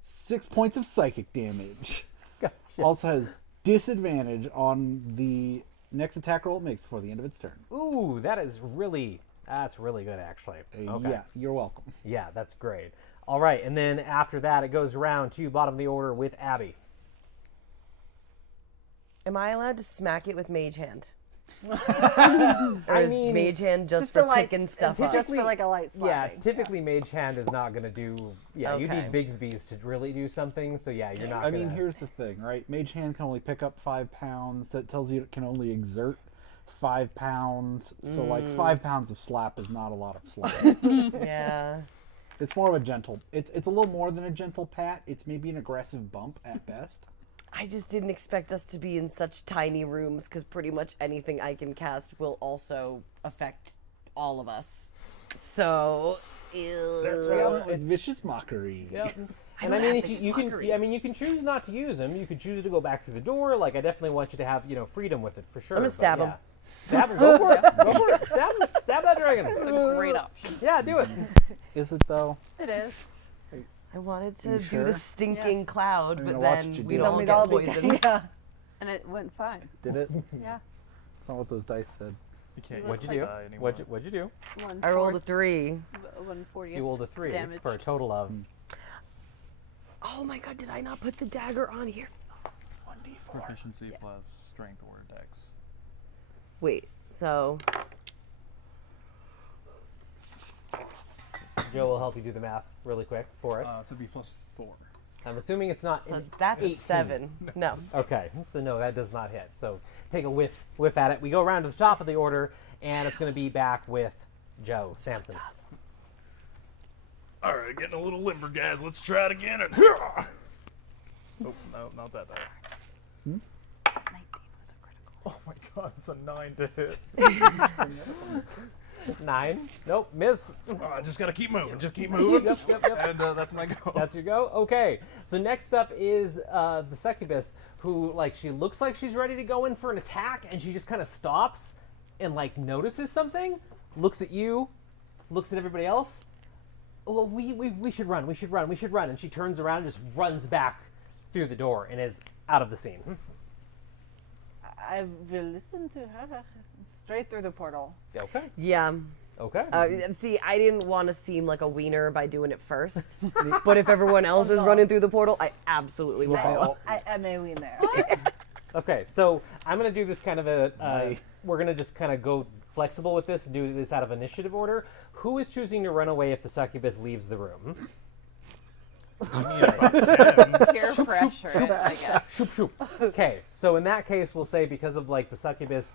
6 points of psychic damage. Gotcha. Also has disadvantage on the next attack roll it makes before the end of its turn. Ooh, that's really good, actually. Okay. Yeah, you're welcome. Yeah, that's great. All right, and then after that, it goes around to bottom of the order with Abby. Am I allowed to smack it with Mage Hand? Or I is mean, Mage Hand just for for light- picking stuff up? Just for like a light Yeah, slapping. typically Mage Hand is not going to do. Yeah, you Okay. need Bigsby's to really do something. So yeah, you're not. I gonna, mean, here's the thing, right? Mage Hand can only pick up 5 pounds. That tells you it can only exert 5 pounds. So, like, 5 pounds of slap is not a lot of slap. Yeah. It's more of a gentle. It's a little more than a gentle pat. It's maybe an aggressive bump at best. I just didn't expect us to be in such tiny rooms because pretty much anything I can cast will also affect all of us. So, It's vicious mockery. Yep. I And don't I mean, have if vicious you can, mockery. I mean, you can choose not to use them. You could choose to go back through the door. Like, I definitely want you to have, freedom with it for sure. I'm gonna but stab yeah. him. Stab him. Go for it. Go for it. Stab that dragon. It's a great option. Yeah, do it. Is it, though? It is. I wanted to You do sure? the stinking Yes. cloud, I'm but gonna watch then you do we'd it. all We'd get all be- poisoned. yeah. And it went fine. Did it? Yeah. That's not what those dice said. You can't What'd you use do? die anymore. What'd you do? I rolled a 3. 140. You rolled a 3 damage. for a total of. Oh my god, did I not put the dagger on here? Proficiency plus strength or dex. Wait, so Joe will help you do the math really quick for it. So it'd be plus 4. I'm assuming it's not. that's a 18. 7. No. Okay, so no, that does not hit. So take a whiff at it. We go around to the top of the order, and it's going to be back with Joe Samson. All right, getting a little limber, guys. Let's try it again. And Oh, no, not that die. 19 was a critical. Oh my god, it's a 9 to hit. 9. Nope, miss. I just gotta keep moving. Just keep moving. Yep. And that's my go. That's your go. Okay. So next up is the Succubus, who she looks like she's ready to go in for an attack, and she just kind of stops and notices something, looks at you, looks at everybody else. Well, we should run. We should run. And she turns around and just runs back through the door and is out of the scene. I will listen to her. Straight through the portal. Okay. Yeah. Okay. See, I didn't want to seem like a wiener by doing it first. But if everyone else is running through the portal, I absolutely will follow. I am a winner. Okay, so I'm going to do this kind of we're going to just kind of go flexible with this, do this out of initiative order. Who is choosing to run away if the Succubus leaves the room? Peer pressure, I guess. Shoop, shoop. Okay, so in that case, we'll say because of the Succubus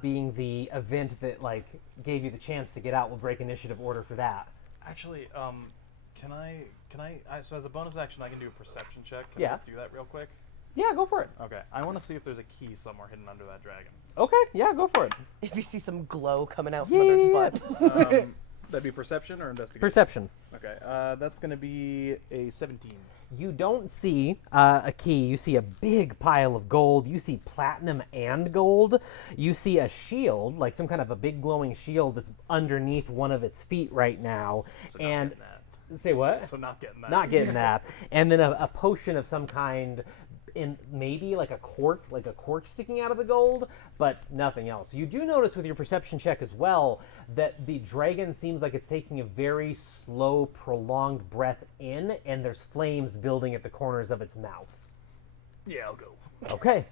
being the event that gave you the chance to get out, we'll break initiative order for that. Actually, can I so as a bonus action I can do a perception check. Can Yeah. I do that real quick? Yeah, go for it. Okay. I want to see if there's a key somewhere hidden under that dragon. Okay, yeah, go for it. If you see some glow coming out from under its butt. That'd be perception or investigation? Perception. Okay. That's going to be a 17. You don't see a key. You see a big pile of gold. You see platinum and gold. You see a shield, some kind of a big glowing shield that's underneath one of its feet right now. So not And getting that. say what? So not getting that. Not getting that. And then a potion of some kind, in maybe a cork sticking out of the gold, but nothing else. You do notice with your perception check as well that the dragon seems like it's taking a very slow, prolonged breath in, and there's flames building at the corners of its mouth. Yeah, I'll go. Okay.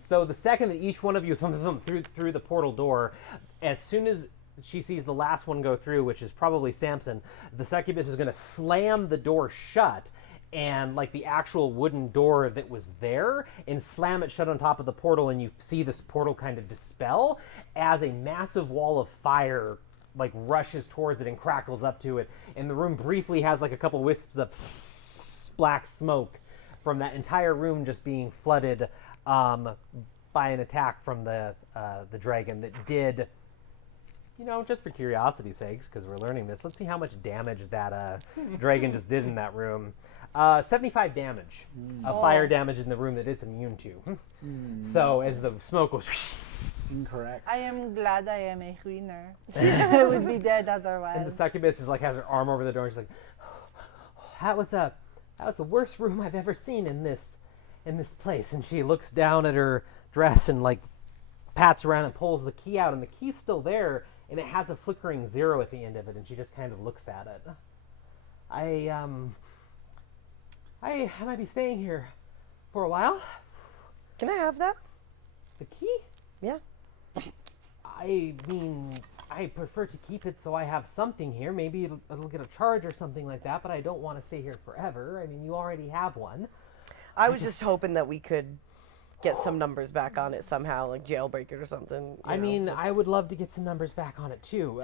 So the second that each one of you through the portal door, as soon as she sees the last one go through, which is probably Samson, the Succubus is going to slam the door shut, and the actual wooden door that was there, and slam it shut on top of the portal, and you see this portal kind of dispel as a massive wall of fire rushes towards it and crackles up to it, and the room briefly has a couple wisps of black smoke from that entire room just being flooded by an attack from the dragon that did, just for curiosity's sakes, because we're learning this, let's see how much damage that dragon just did in that room. 75 damage of fire damage in the room that it's immune to. So as the smoke goes... Incorrect. I am glad I am a winner. I would be dead And the otherwise. Succubus is has her arm over the door and she's like, that was the worst room I've ever seen in this place. And she looks down at her dress and pats around and pulls the key out, and the key's still there, and it has a flickering 0 at the end of it, and she just kind of looks at it. I might be staying here for a while. Can I have that? The key? Yeah. I mean, I prefer to keep it so I have something here. Maybe it'll get a charge or something like that, but I don't want to stay here forever. I mean, you already have one. I was just hoping that we could get some numbers back on it somehow, like jailbreak it or something. I mean, I would love to get some numbers back on it too.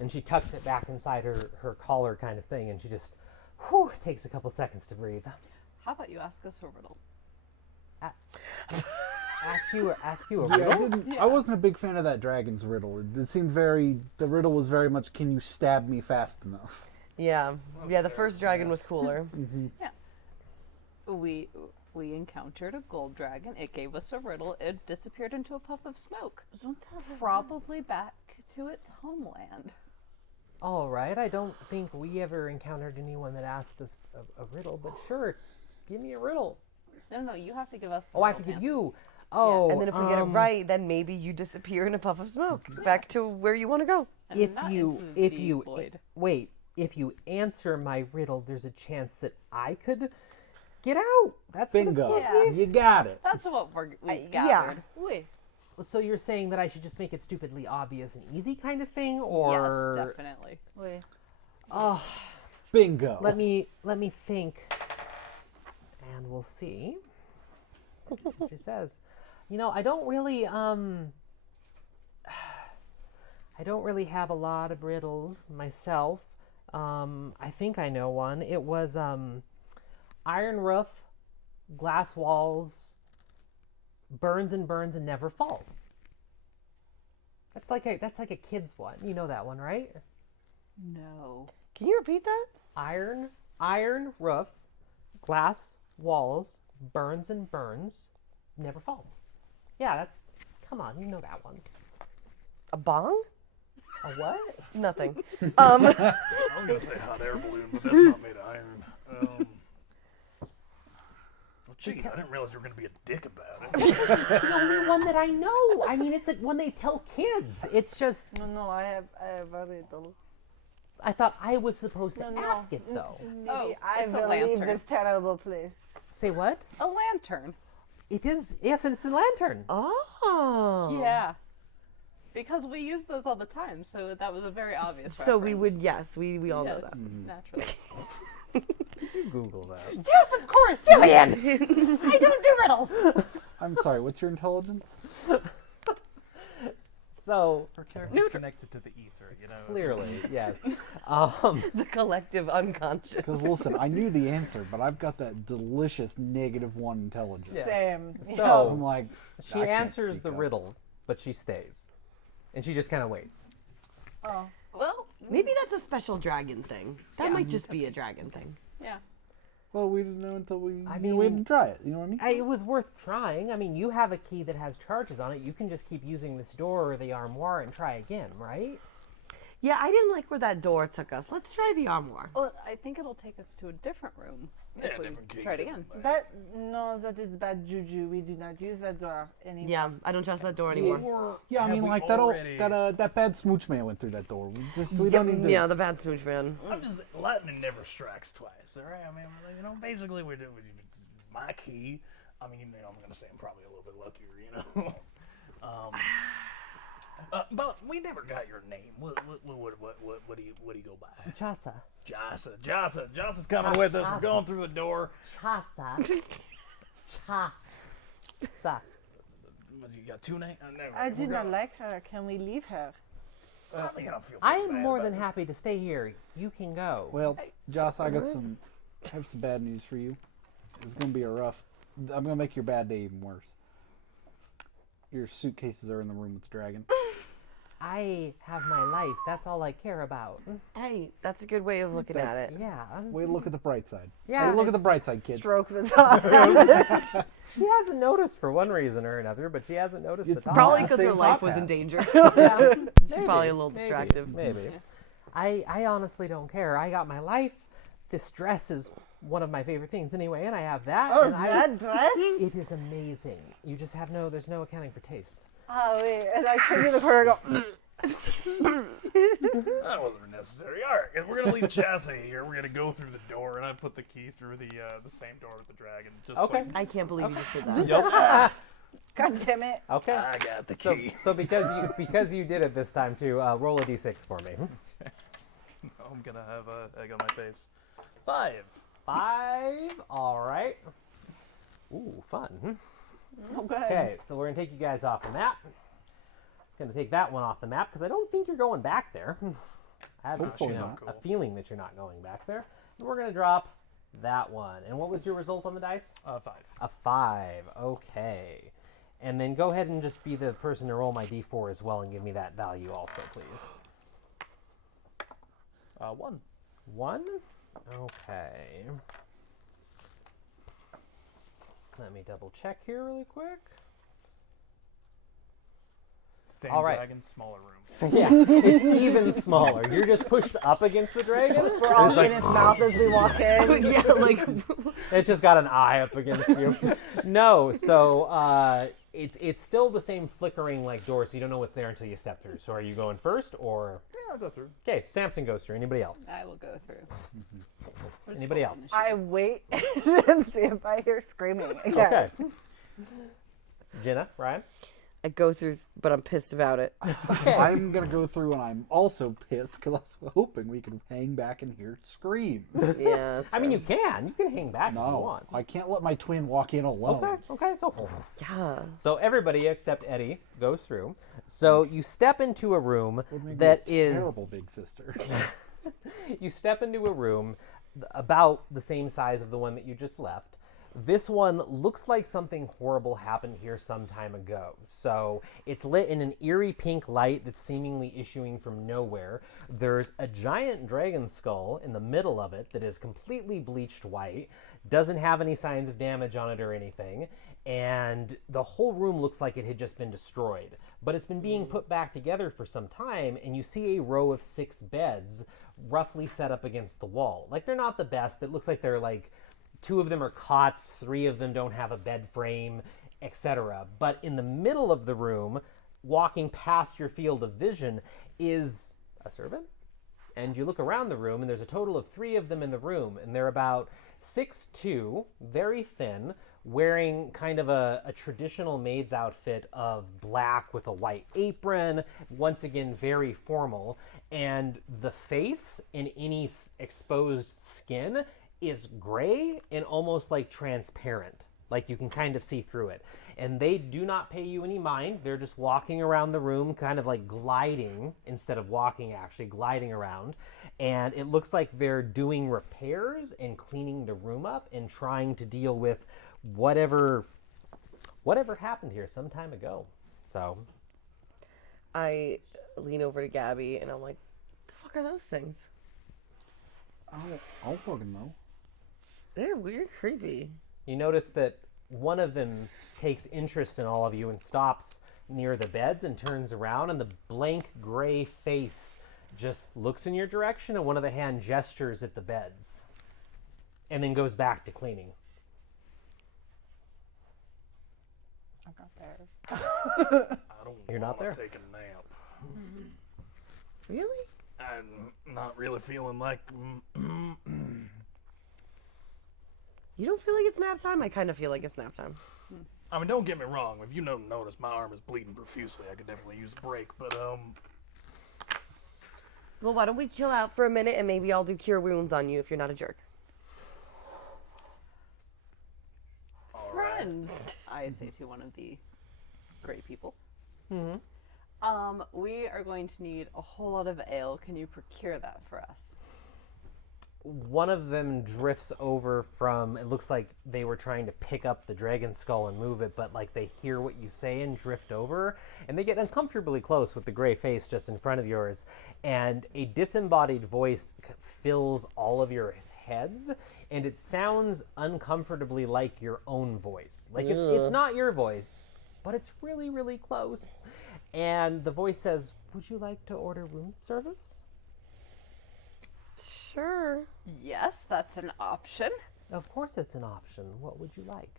And she tucks it back inside her collar kind of thing, and she just takes a couple seconds to breathe. How about you ask us a riddle? Ask you a Yeah, riddle? I wasn't a big fan of that dragon's riddle. It seemed the riddle was very much, can you stab me fast enough? Yeah. Yeah, the first dragon was cooler. We encountered a gold dragon. It gave us a riddle. It disappeared into a puff of smoke. Probably back to its homeland. All right. I don't think we ever encountered anyone that asked us a riddle, but sure, give me a riddle. No, you have to give us the Oh, I have to riddle, give man. you. Oh, And then if we get it right, then maybe you disappear in a puff of smoke back to where you want to go. And if not you into the deep void. wait, if you answer my riddle, there's a chance that I could get out. That's what it's Bingo. supposed to be. You got it. That's what we yeah. gathered. So you're saying that I should just make it stupidly obvious and easy kind of thing, or Yes, definitely. oh, Bingo. let me think, and we'll see what she says. You know, I don't really have a lot of riddles myself. I think I know one. It was iron roof, glass walls, burns and never falls. That's like a kid's one. You know that one, right? No. Can you repeat that? Iron roof, glass walls, burns, never falls. Yeah, come on, you know that one. A bong? A what? Nothing. I was gonna say hot air balloon, but that's not made of iron. Well, geez, I didn't realize you were gonna be a dick about it. It's the only one that I know. I mean, it's like when they tell kids. It's just, No, I have a riddle. I thought I was supposed to No. ask it, though. Maybe Oh, I it's a will leave lantern. this terrible place. Say what? A lantern. It is, yes, it's a lantern. Oh. Yeah. Because we use those all the time, so that was a very obvious So we would, reference. yes, we all know Yes, that. naturally. You Google that. Yes, of course! Jillian! I don't do riddles! I'm sorry, what's your intelligence? So, Her character's connected to the ether, you know. clearly, yes. The collective unconscious. Because listen, I knew the answer, but I've got that delicious -1 intelligence. Yeah. Same. I'm So, like, she I can't answers speak the up. riddle, but she stays. And she just kind of waits. Oh. Well, Maybe that's a special dragon thing. That might just be a dragon thing. yeah. Well, we didn't know until we I we had to mean- try it. You know what I mean? It was worth trying. I mean, you have a key that has charges on it. You can just keep using this door or the armoire and try again, right? Yeah, I didn't like where that door took us. Let's try the armoire. Well, I think it'll take us to a different room. Yeah, if we different key, try it again. different That is bad juju. We do not use that door anymore. Yeah, I don't trust that door anymore. Or Yeah, I have mean, we like already- that bad smooch man went through that door. We don't need to. Yeah, the bad smooch man. I'm just lightning never strikes twice. All right, I mean, you know, basically we're doing my key. I mean, you know, I'm gonna say I'm probably a little bit luckier, you know. But we never got your name. What do you go by? Chasa. Jasa's coming with us. We're going through the door. Chasa. Chasa. You got two names? I do not like her. Can we leave her? I mean, I feel I pretty am bad more about than it. happy to stay here. You can go. Well, Joss, I have some bad news for you. It's gonna be I'm gonna make your bad day even worse. Your suitcases are in the room with the dragon. I have my life. That's all I care about. Hey, that's a good way of looking at it. Yeah. Way to look at the bright side. Yeah, Way to look at the it's- bright side, kid. Stroke the top. She hasn't noticed for one reason or another, but she hasn't noticed It's the top. Probably the because her same life top was hat. in danger. Yeah, She's probably a little maybe, distracted. Maybe. I honestly don't care. I got my life. This dress is one of my favorite things anyway, and I have that. Oh, and that dress? It is amazing. You just have there's no accounting for taste. Oh, wait. And I turn to the corner and go, That wasn't necessary. All right, we're gonna leave chassis here. We're gonna go through the door, and I put the key through the same door with the dragon. Just Okay. I can't believe you just did that. Yep. God damn it. Okay. I got the So, key. so because you did it this time too, roll a d6 for me. I'm gonna have a egg on my face. 5. 5. All right. Ooh, fun. Oh, good. Okay, so we're gonna take you guys off the map. Gonna take that one off the map because I don't think you're going back there. I have Hopefully a not. feeling that you're not going back there. And we're gonna drop that one. And what was your result on the dice? 5. A 5. Okay. And then go ahead and just be the person to roll my d4 as well and give me that value also, please. 1. 1? Okay. Let me double check here really quick. Same All right. dragon, smaller room. So yeah, it's even smaller. You're just pushed up against the dragon. We're all It's like- in its mouth as we walk in. Yeah, like It's just got an eye up against you. No, so it's still the same flickering like door, so you don't know what's there until you step through. So are you going first or? Yeah, I'll go through. Okay, Samson goes through. Anybody else? I will go through. Anybody else? I wait and stand by here screaming again. Okay. Jenna, Ryan. I go through, but I'm pissed about it. Okay. I'm gonna go through, and I'm also pissed because I was hoping we could hang back and hear screams. Yeah, that's I mean, fair. you can hang back if you No, want. I can't let my twin walk in alone. Okay. Yeah. So everybody except Eddie goes through. So you step into a room Would make me that a is. terrible big sister. You step into a room about the same size of the one that you just left. This one looks like something horrible happened here some time ago. So it's lit in an eerie pink light that's seemingly issuing from nowhere. There's a giant dragon skull in the middle of it that is completely bleached white, doesn't have any signs of damage on it or anything, and the whole room looks like it had just been destroyed. But it's been being put back together for some time, and you see a row of 6 beds roughly set up against the wall. Like, they're not the best. It looks like they're like 2 of them are cots, 3 of them don't have a bed frame, etc. But in the middle of the room, walking past your field of vision, is a servant. And you look around the room, and there's a total of 3 of them in the room, and they're about 6'2", very thin, wearing kind of a traditional maid's outfit of black with a white apron, once again very formal, and the face and any exposed skin is gray and almost like transparent, like you can kind of see through it. And they do not pay you any mind. They're just walking around the room, kind of like gliding instead of walking, actually gliding around. And it looks like they're doing repairs and cleaning the room up and trying to deal with whatever happened here some time ago. So I lean over to Gabby and I'm like, the fuck are those things? I'll fucking know. They're weird, creepy. you notice that one of them takes interest in all of you and stops near the beds and turns around, and the blank gray face just looks in your direction, and one of the hand gestures at the beds and then goes back to cleaning. I'm not there. I don't You're not wanna there? take a nap. Really? I'm not really feeling like. You don't feel like it's nap time? I kind of feel like it's nap time. I mean, don't get me wrong. If you don't notice, my arm is bleeding profusely. I could definitely use a break. But Well, why don't we chill out for a minute and maybe I'll do cure wounds on you if you're not a jerk. Friends, I say to one of the great people. We are going to need a whole lot of ale. Can you procure that for us? One of them drifts over from, it looks like they were trying to pick up the dragon skull and move it, but like they hear what you say and drift over, and they get uncomfortably close with the gray face just in front of yours, and a disembodied voice fills all of your heads, and it sounds uncomfortably like your own voice. Like it's not your voice, but it's really, really close. And the voice says, "Would you like to order room service?" Sure. Yes, that's an option. Of course it's an option. What would you like?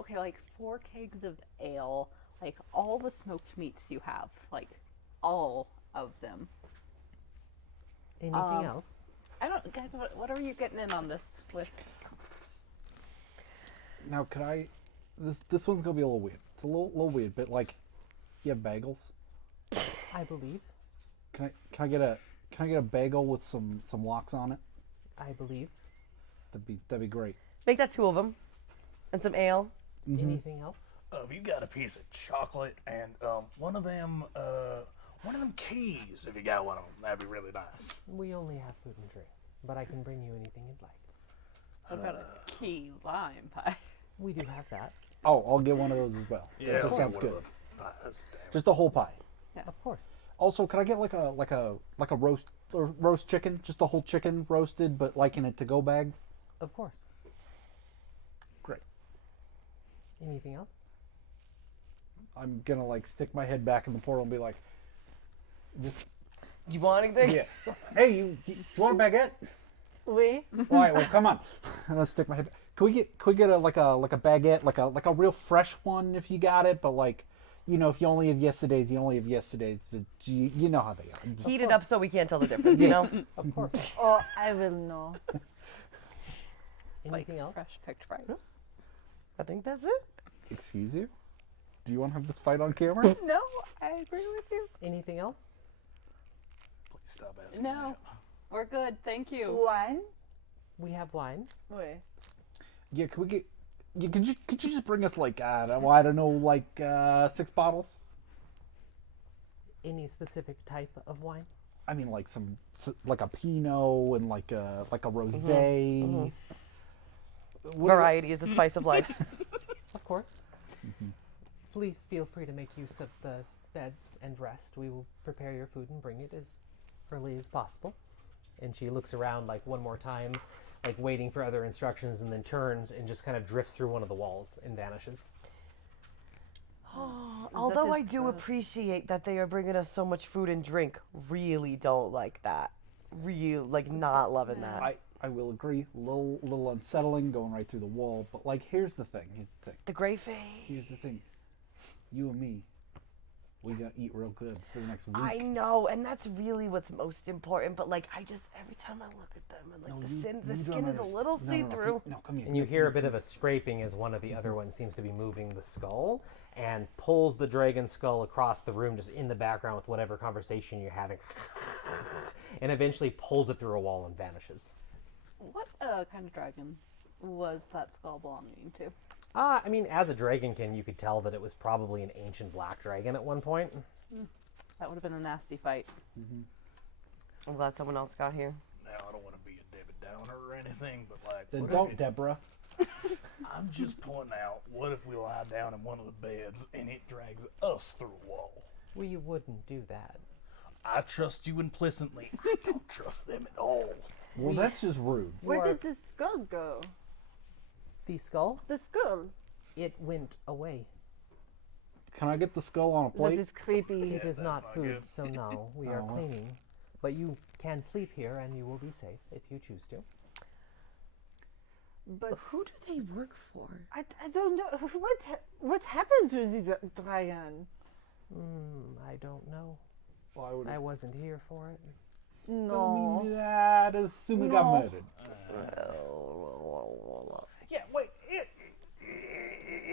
Okay, like 4 kegs of ale, like all the smoked meats you have, like all of them. Anything else? I don't, guys. What are you getting in on this with? Now, could I? This one's gonna be a little weird. It's a little weird, but like, you have bagels. I believe. Can I get a bagel with some lox on it? I believe. That'd be great. Make that 2 of them, and some ale. Anything else? If you got a piece of chocolate and one of them keys, if you got one of them, that'd be really nice. We only have food and drink, but I can bring you anything you'd like. What about a key lime pie? We do have that. Oh, I'll get one of those as well. Yeah, that just I'll sounds get good. one of them. That's damn- Just a whole pie. Of course. Also, could I get like a roast chicken, just a whole chicken roasted, but like in a to-go bag? Of course. Great. Anything else? I'm gonna like stick my head back in the portal and be like, just You want anything? yeah. Hey, you want a baguette? Oui. All right, well, come on. Let's stick my head. Can we get a baguette, like a real fresh one if you got it, but like, you know, if you only have yesterday's, you only have yesterday's. But you know how they are. Heat it up so we can't tell the difference, you know? Of course. Oh, I will know. Anything else? Fresh picked rice. I think that's it. Excuse you? Do you want to have this fight on camera? No, I agree with you. Anything else? Please stop asking. No, that. we're good. Thank you. Wine? We have wine. Oui. Yeah, could we get? Yeah, could you just bring us like I don't know, like 6 bottles? Any specific type of wine? I mean, like like a Pinot and like a rosé. What- Variety is the spice of life. Of course. Please feel free to make use of the beds and rest. We will prepare your food and bring it as early as possible. And she looks around like one more time, like waiting for other instructions, and then turns and just kind of drifts through one of the walls and vanishes. Although is I do gross. appreciate that they are bringing us so much food and drink, really don't like that. Not loving that. I will agree. Little unsettling going right through the wall. But like, here's the thing. The gray face. Here's the thing. You and me, we gotta eat real good for the next week. I know, and that's really what's most important. But like, I just every time I look at them, and like No, the you skin don't is a understand. little No, see-through. No, come here. And you hear a bit of a scraping as one of the other ones seems to be moving the skull and pulls the dragon skull across the room just in the background with whatever conversation you're having. And eventually pulls it through a wall and vanishes. What kind of dragon was that skull belonging to? I mean, as a dragonkin, you could tell that it was probably an ancient black dragon at one point. That would have been a nasty fight. I'm glad someone else got here. Now I don't want to be a David Downer or anything, but like, Then what don't, if Deborah. I'm just pointing out, what if we lie down in one of the beds and it drags us through a wall? We wouldn't do that. I trust you implicitly. I don't trust them at all. Well, that's just rude. Where are- did the skull go? The skull, The skull. it went away. Can I get the skull on a That plate? is creepy. It is that's not not food, good. so no, we are Oh, well. cleaning. But you can sleep here and you will be safe if you choose to. But Who do they work for? I don't know. What happens to this dragon? I don't know. Well, I would. I wasn't here for it. No. I mean, I'd assume he got No. murdered. Yeah, wait.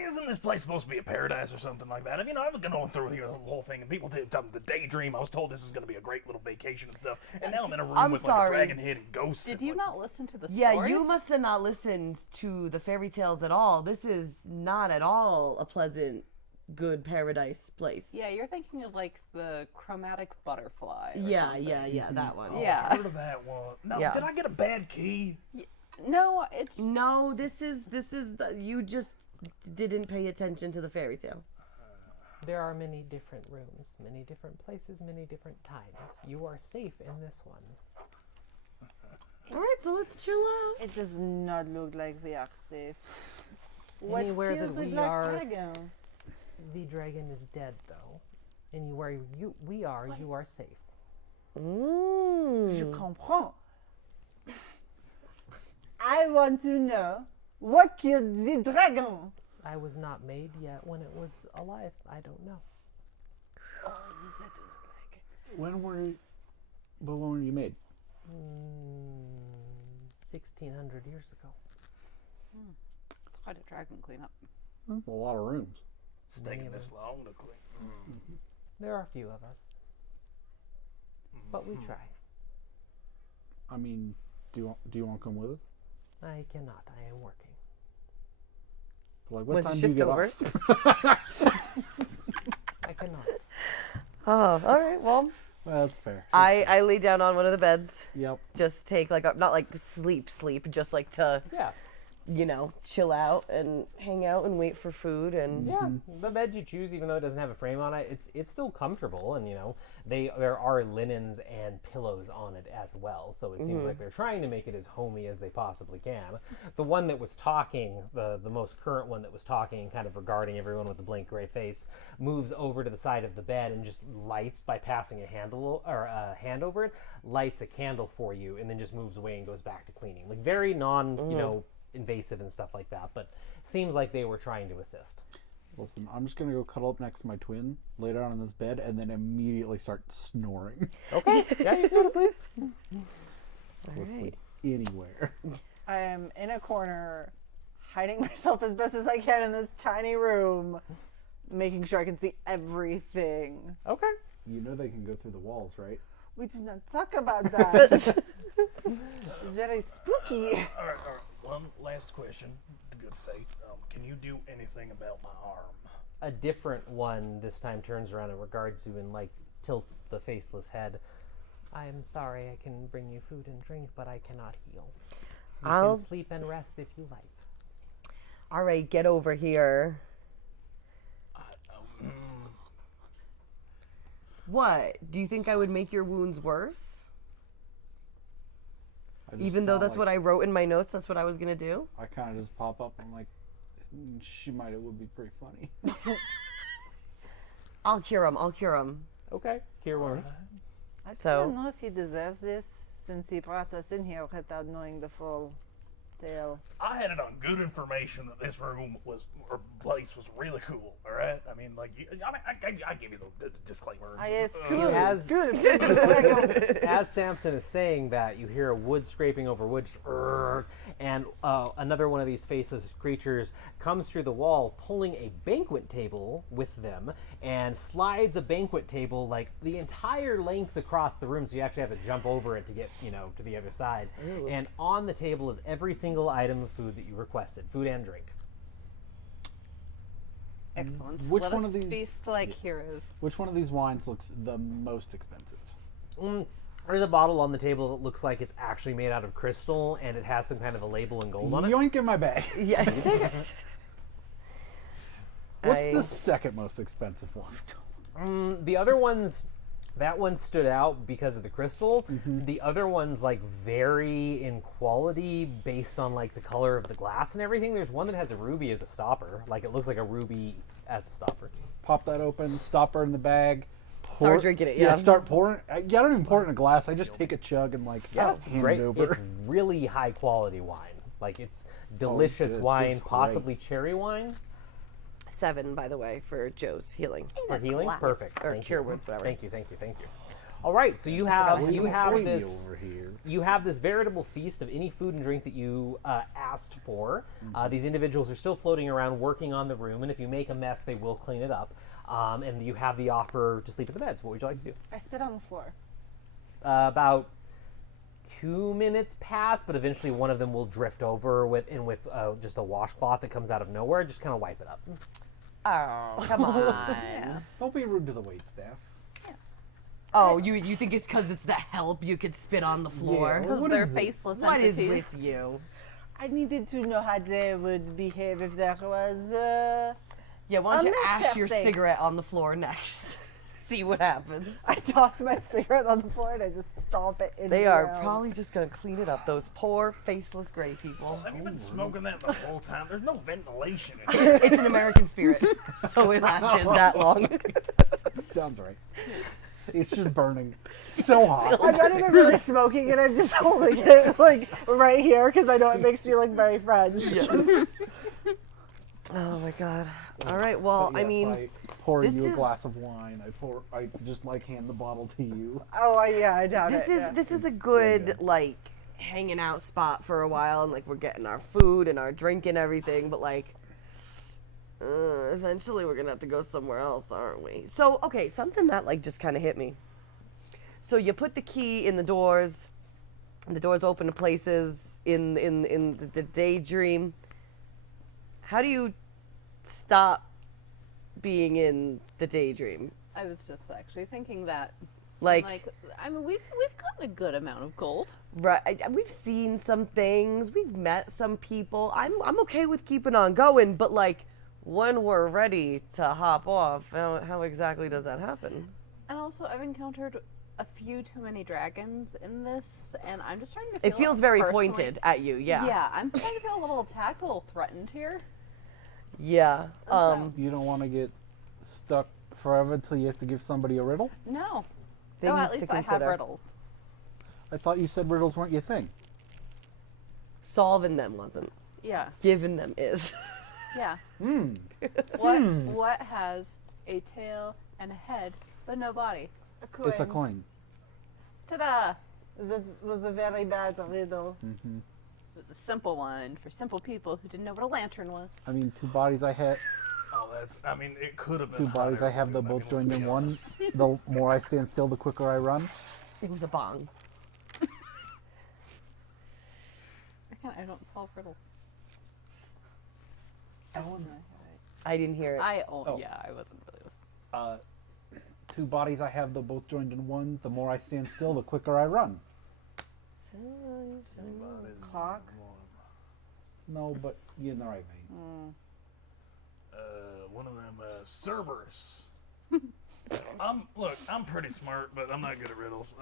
Isn't this place supposed to be a paradise or something like that? I mean, I was going through here the whole thing, and people did the daydream. I was told this is going to be a great little vacation and stuff, and now I'm in a room I'm with sorry. like a dragon head and ghosts. Did and, you like, not listen to the Yeah, stories? you must have not listened to the fairy tales at all. This is not at all a pleasant, good paradise place. Yeah, you're thinking of like the chromatic butterfly. Or yeah, something. yeah, that one. Oh, Yeah. I heard of that one. No, Yeah. did I get a bad key? No, it's No, this is you just didn't pay attention to the fairy tale. There are many different rooms, many different places, many different times. You are safe in this one. All right, so let's chill out. It does not look like we are safe. What Anywhere kills that the we black are- dragon? The dragon is dead, though. Anywhere we are, you are safe. Je comprends. I want to know what killed the dragon. I was not made yet when it was alive. I don't know. Oh, is that like? When were you made? 1,600 years ago. It's quite a dragon cleanup. That's a lot of rooms. It's taking this long to clean. There are a few of us, but we try. I mean, do you want to come with us? I cannot. I am working. Like, what When's time the do you shift get over? off? I cannot. Oh, all right. Well, Well, that's fair. I lay down on one of the beds. Yep. Just take like not like sleep, just like to Yeah. chill out and hang out and wait for food and Yeah, the bed you choose, even though it doesn't have a frame on it, it's still comfortable, and there are linens and pillows on it as well. So it seems like they're trying to make it as homey as they possibly can. The one that was talking, the most current one that was talking, kind of regarding everyone with the blank gray face, moves over to the side of the bed and just lights by passing a handle or a hand over it, lights a candle for you, and then just moves away and goes back to cleaning. Like very invasive and stuff like that, but seems like they were trying to assist. Listen, I'm just gonna go cuddle up next to my twin, lay down on this bed, and then immediately start snoring. Okay, yeah, you can go to sleep. Go sleep anywhere. I am in a corner, hiding myself as best as I can in this tiny room, making sure I can see everything. Okay. You know they can go through the walls, right? We do not talk about that. It's very spooky. All right. One last question, to good faith. Can you do anything about my arm? A different one this time turns around and regards you and tilts the faceless head. I am sorry, I can bring you food and drink, but I cannot heal. You I'll can sleep and rest if you like. all right, get over here. What? Do you think I would make your wounds worse? Even though that's what I wrote in my notes, that's what I was gonna do? I kind of just pop up and I'm like, it would be pretty funny. I'll cure him. Okay. Cure wounds. I So- don't know if he deserves this, since he brought us in here without knowing the full tale. I had it on good information that this room place was really cool. All right. I mean, I give you the disclaimer. Yes, He good. has- Good. As Samson is saying that, you hear a wood scraping over wood, and another one of these faceless creatures comes through the wall, pulling a banquet table with them, and slides a banquet table like the entire length across the room, so you actually have to jump over it to get, to the other side. Ooh. And on the table is every single item of food that you requested, food and drink. Excellent. Which Let one us of these- feast like heroes. Which one of these wines looks the most expensive? There's a bottle on the table that looks like it's actually made out of crystal, and it has some kind of a label in gold on it. Yoink in my bag. Yes. What's the second most expensive one? The other ones, that one stood out because of the crystal. The other ones vary in quality based on the color of the glass and everything. There's one that has a ruby as a stopper. It looks like a ruby as a stopper. Pop that open, stopper in the bag. Start drinking it, Yeah, yeah. start pouring. I don't even pour it in a glass. I just take a chug and It's hand great. it over. It's really high quality wine. It's delicious good. wine, It's great. possibly cherry wine 7, by the way, for Joe's healing. for healing. glass. Perfect. Or Thank cure you. wounds, whatever. Thank you. All right, so you have this over here. you have this veritable feast of any food and drink that you asked for. These individuals are still floating around working on the room, and if you make a mess, they will clean it up. And you have the offer to sleep in the beds. What would you like to do? I spit on the floor. About 2 minutes pass, but eventually one of them will drift over with just a washcloth that comes out of nowhere. Just kind of wipe it up. Oh, come on. Don't be rude to the wait staff. Oh, you think it's because it's the help you could spit on the floor? Yeah, Because What they're is this? faceless What is entities. with you? I needed to know how they would behave if there was. Yeah, why don't you A ash your misstep. cigarette on the floor next? See what happens. I toss my cigarette on the floor and I just stomp it in They the are ground. probably just gonna clean it up. Those poor faceless gray people. Have you been smoking that the whole time? There's no ventilation in here. It's an American spirit, so it lasted that long. Sounds right. It's just burning so hot. I'm not even really smoking it. I'm just holding it right here because I know it makes me look very French. Oh my god. All right. Well, But I yes, mean, I pour this you a is- glass of wine. I just like hand the bottle to you. Oh, yeah, I doubt this it. is yeah. this is a good good. like hanging out spot for a while, and like we're getting our food and our drink and everything. But like, eventually we're gonna have to go somewhere else, aren't we? So okay, something that like just kind of hit me. So you put the key in the doors, and the doors open to places in the daydream. How do you stop being in the daydream? I was just actually thinking that. Like, I mean, we've gotten a good amount of gold. right? We've seen some things. We've met some people. I'm okay with keeping on going, but like when we're ready to hop off, how exactly does that happen? And also, I've encountered a few too many dragons in this, and I'm just trying to. It feels very personally- pointed at you. Yeah. Yeah, I'm starting to feel a little attacked, a little threatened here. Yeah. You don't want to get stuck forever till you have to give somebody a riddle? No. Things No, at to least I have consider. riddles. I thought you said riddles weren't your thing. Solving them wasn't. Yeah. Giving them is. Yeah. Hmm. What has a tail and a head but no body? A coin. It's a coin. Ta-da! This was a very bad riddle. Hmm. It was a simple one for simple people who didn't know what a lantern was. I mean, two bodies I had. Oh, I mean, it could have been. Two bodies I have, they're hotter, both let's joined in be one. honest. The more I stand still, the quicker I run. It was a bong. I don't solve riddles. I didn't hear it. Oh. Yeah, I wasn't really listening. Two bodies I have, they're both joined in one. The more I stand still, the quicker I run. Clock. No, but you're in the right vein. One of them, Cerberus. I'm pretty smart, but I'm not good at riddles.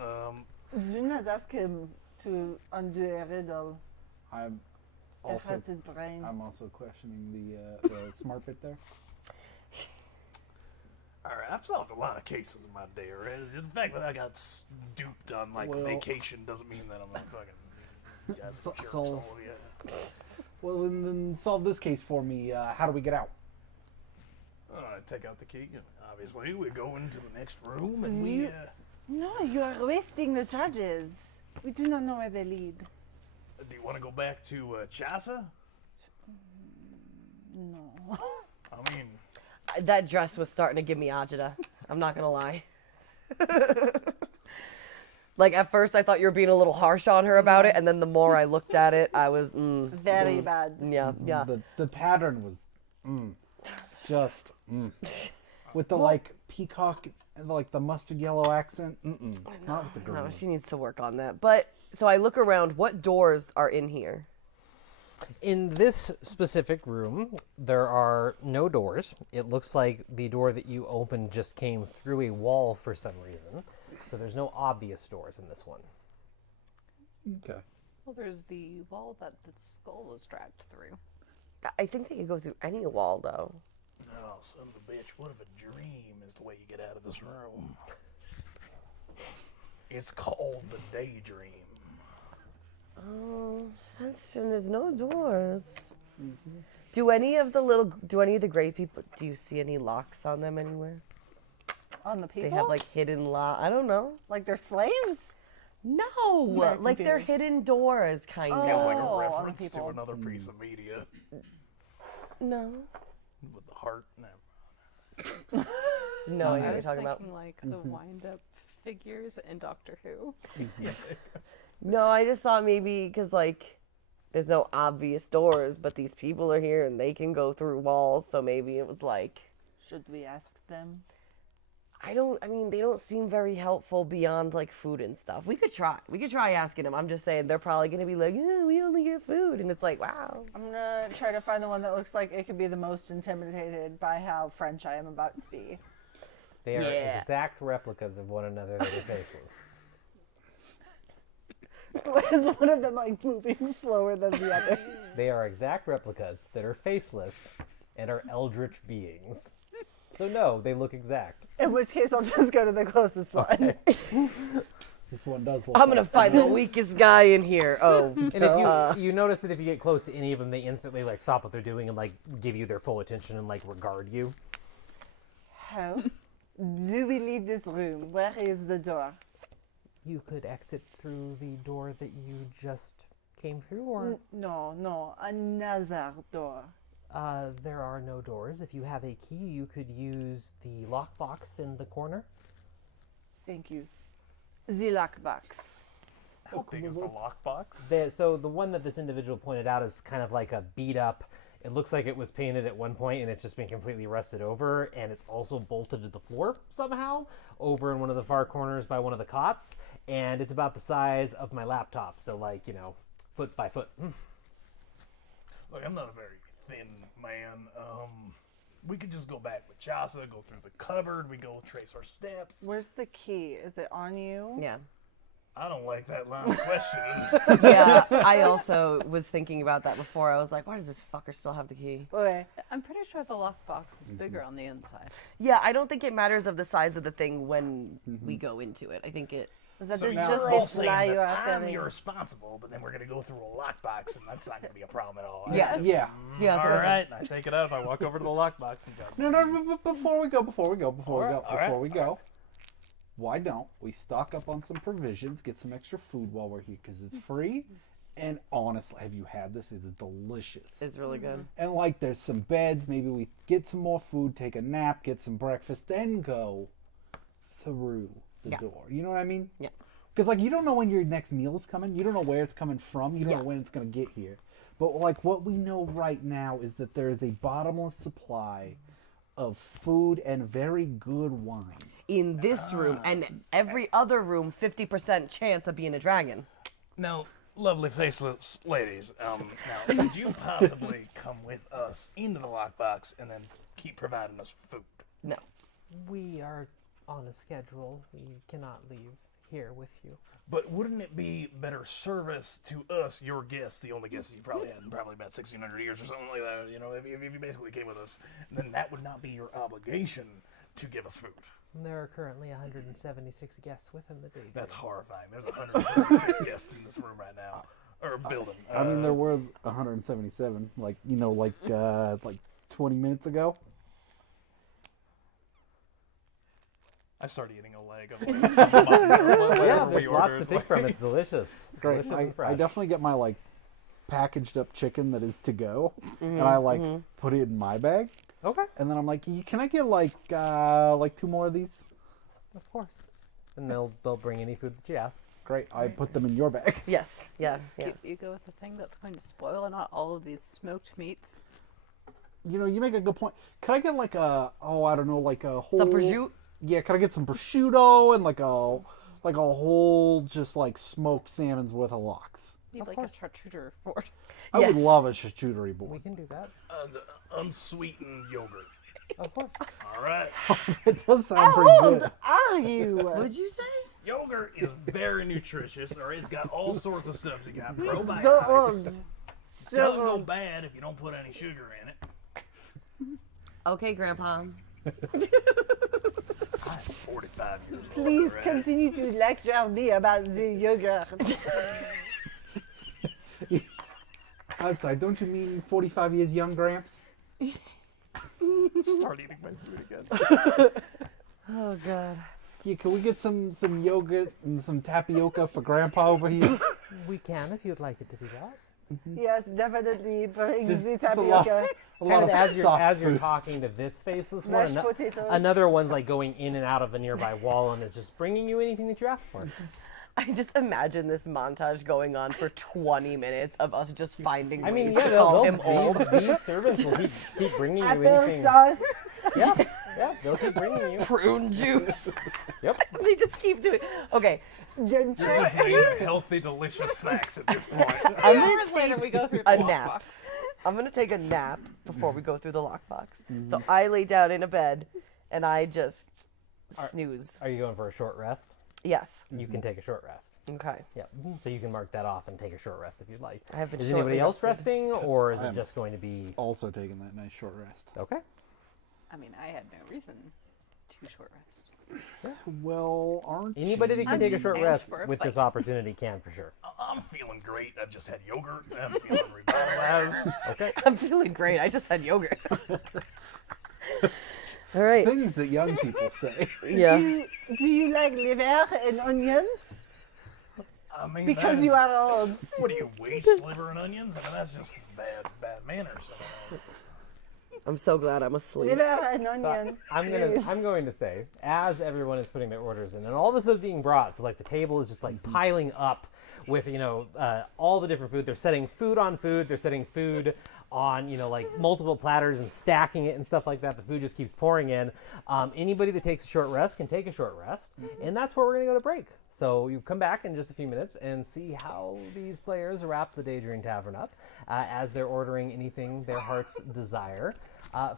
Do not ask him to undo a riddle. I'm It also hurts his brain. I'm also questioning the smart bit there. All right, I've solved a lot of cases in my day already. The fact that I got duped on like Well- vacation doesn't mean that I'm a fucking jazz So- jerk. so- So, yeah. Well, then solve this case for me. How do we get out? Take out the key. Obviously, we go into the next room and we. No, you are wasting the charges. We do not know where they lead. Do you want to go back to Chassa? No. I mean, That dress was starting to give me agita. I'm not gonna lie. Like at first, I thought you were being a little harsh on her about it, and then the more I looked at it, I was Very bad. Yeah, yeah. The pattern was just with the like peacock and like the mustard yellow accent. Not with the green. No, she needs to work on that. But so I look around. What doors are in here? In this specific room, there are no doors. It looks like the door that you opened just came through a wall for some reason. So there's no obvious doors in this one. Okay. Well, there's the wall that the skull was dragged through. I think they can go through any wall, though. no, son of a bitch. What if a dream is the way you get out of this room? It's called the daydream. Oh, that's true. There's no doors. Do any of the gray people? Do you see any locks on them anywhere? On the people? They have like hidden lock. I don't know. Like they're slaves? No, Very like they're confused. hidden doors, kind Feels like of. a Oh, reference to people. another piece of media No, with the heart. no, I know I what you're was talking about. thinking like the wind-up figures in Doctor Who. No, I just thought maybe because like there's no obvious doors, but these people are here and they can go through walls, so maybe it was like Should we ask them? I mean, they don't seem very helpful beyond like food and stuff. We could try asking them. I'm just saying they're probably gonna be like, yeah, we only get food, and it's like, wow. I'm gonna try to find the one that looks like it could be the most intimidated by how French I am about to be. They are Yeah. exact replicas of one another that are faceless. Is one of them like moving slower than the other? They are exact replicas that are faceless and are eldritch beings. So no, they look exact. In which case, I'll just go to the closest one. Okay. This one does look I'm gonna like- find the weakest guy in here. Oh, And if you notice that if you get close to any of them, they instantly like stop what they're doing and like give you their full attention and like regard you. How do we leave this room? Where is the door? You could exit through the door that you just came through, or No, another door. there are no doors. If you have a key, you could use the lockbox in the corner. Thank you. The lockbox. How big is the lockbox? So the one that this individual pointed out is kind of like a beat up. It looks like it was painted at one point and it's just been completely rusted over, and it's also bolted to the floor somehow over in one of the far corners by one of the cots, and it's about the size of my laptop, so like, foot by foot. Look, I'm not a very thin man. We could just go back with Chasa, go through the cupboard, we go trace our steps. Where's the key? Is it on you? yeah. I don't like that line of questioning. Yeah, I also was thinking about that before. I was like, why does this fucker still have the key? Okay. I'm pretty sure the lockbox is bigger on the inside. Yeah, I don't think it matters of the size of the thing when we go into it. I think it... That So is you're just all a saying fly you that are I'm telling. irresponsible, but then we're gonna go through a lockbox, and that's not gonna be a problem at all. Yeah. Yeah. Yeah, that's All what I was right, and I take it out and I walk over to the lockbox and go. No, before we All go, why don't we stock up on some provisions, get some extra food while we're here, because it's free, and honestly, have you had this? It's delicious. It's really good. And like, there's some beds, maybe we get some more food, take a nap, get some breakfast, then go through the Yeah. door. You know what I mean? Yeah. Because like, you don't know when your next meal is coming, you don't know where it's coming from, you don't Yeah. know when it's going to get here. But like, what we know right now is that there is a bottomless supply of food and very good wine. In this room and every other room, 50% chance of being a dragon. Now, lovely faceless ladies, now, could you possibly come with us into the lockbox and then keep providing us food? No. We are on a schedule. We cannot leave here with you. But wouldn't it be better service to us, your guests, the only guests that you probably had in probably about 1,600 years or something like that, if you basically came with us, then that would not be your obligation to give us food. There are currently 176 guests within the day. That's horrifying. There's 176 guests in this room right now. Or building. I mean, there was 177, like 20 minutes ago. I started eating a leg of whatever Yeah, we there's lots to ordered. pick from. It's delicious. Great. Delicious and I fresh. definitely get my like packaged up chicken that is to go, and I like put it in my bag, Okay, and then I'm like, can I get like 2 more of these? of course. And they'll bring any food that you ask. Great. I put them in your bag. Yes. Yeah. Yeah. You go with the thing that's going to spoil and not all of these smoked meats. You make a good point. Could I get like a like a whole Some prosciutto? Yeah, could I get some prosciutto and like a whole just like smoked salmon's worth of lox? Need like course. a charcuterie board. I would Yes. love a charcuterie We board. can do that. The unsweetened yogurt. Of course. All right. It does sound pretty good. Are you? What'd you say? Yogurt is very nutritious, or it's got all sorts of stuff. You got So probiotics. old. Doesn't go bad if you don't put any sugar in it. Okay, Grandpa. I'm 45 years old. Please already. continue to lecture me about the yogurt. I'm sorry, don't you mean 45 years young, Gramps? Start eating my food again. Oh, God. Yeah, can we get some yogurt and some tapioca for Grandpa over here? We can if you'd like it to be that. Yes, definitely. Bring Just- the just a lot- tapioca. A lot And of as soft you're foods. talking to this faceless one, Mashed potatoes. another one's like going in and out of the nearby wall and is just bringing you anything that you ask for. I just imagine this montage going on for 20 minutes of us just finding I mean, ways yeah, to call they'll, him old. these servants will keep bringing you anything. Applesauce. Yeah, they'll keep bringing you. Prune juice. Yep. They just keep doing. Okay, Ginger. Just eating healthy, delicious snacks at this point. I'm Hours gonna later, take we go through a the nap. lockbox. I'm gonna take a nap before we go through the lockbox. So I lay down in a bed and I just snooze. Are you going for a short rest? Yes. You can take a short rest. Okay. Yep. So you can mark that off and take a short rest if you'd like. I have been Is shortly anybody else rested. resting, or is I it am. just going to be Also taking that nice short rest. okay? I mean, I had no reason to short rest. Well, aren't Anybody that you? can take a short stands rest for a with this fight. opportunity can for sure. I'm feeling great. I've just had yogurt. I'm feeling revitalized. Okay. I'm feeling great. I just had yogurt. All right. Things that young people say. Yeah. Do you like liver and onions? I mean, Because that you is- are old. What do you waste liver and onions? I mean, that's just bad manners. I'm so glad I'm asleep. Liver and onion. I'm going to say, as everyone is putting their orders in, and all this is being brought, so like the table is just like piling up with all the different food. They're setting food on food. They're setting food on like multiple platters and stacking it and stuff like that. The food just keeps pouring in. Anybody that takes a short rest can take a short rest, and that's where we're going to go to break. So you come back in just a few minutes and see how these players wrap the Daydream Tavern up as they're ordering anything their hearts desire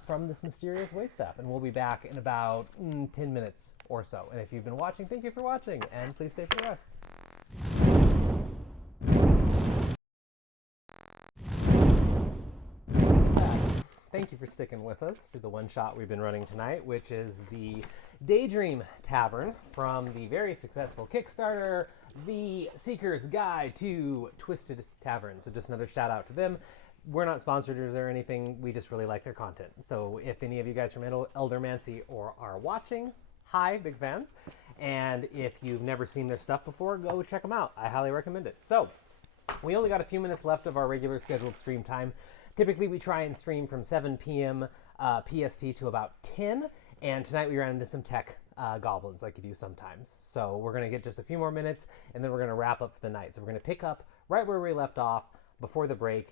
from this mysterious waitstaff. And we'll be back in about 10 minutes or so. And if you've been watching, thank you for watching, and please stay for the rest. Thank you for sticking with us through the one shot we've been running tonight, which is the Daydream Tavern from the very successful Kickstarter, The Seeker's Guide to Twisted Taverns. So just another shout out to them. We're not sponsored or anything. We just really like their content. So if any of you guys from Eldermancy or are watching, hi, big fans. And if you've never seen their stuff before, go check them out. I highly recommend it. So we only got a few minutes left of our regular scheduled stream time. Typically, we try and stream from 7 p.m. PST to about 10, and tonight we ran into some tech goblins like you do sometimes. So we're going to get just a few more minutes, and then we're going to wrap up for the night. So we're going to pick up right where we left off before the break.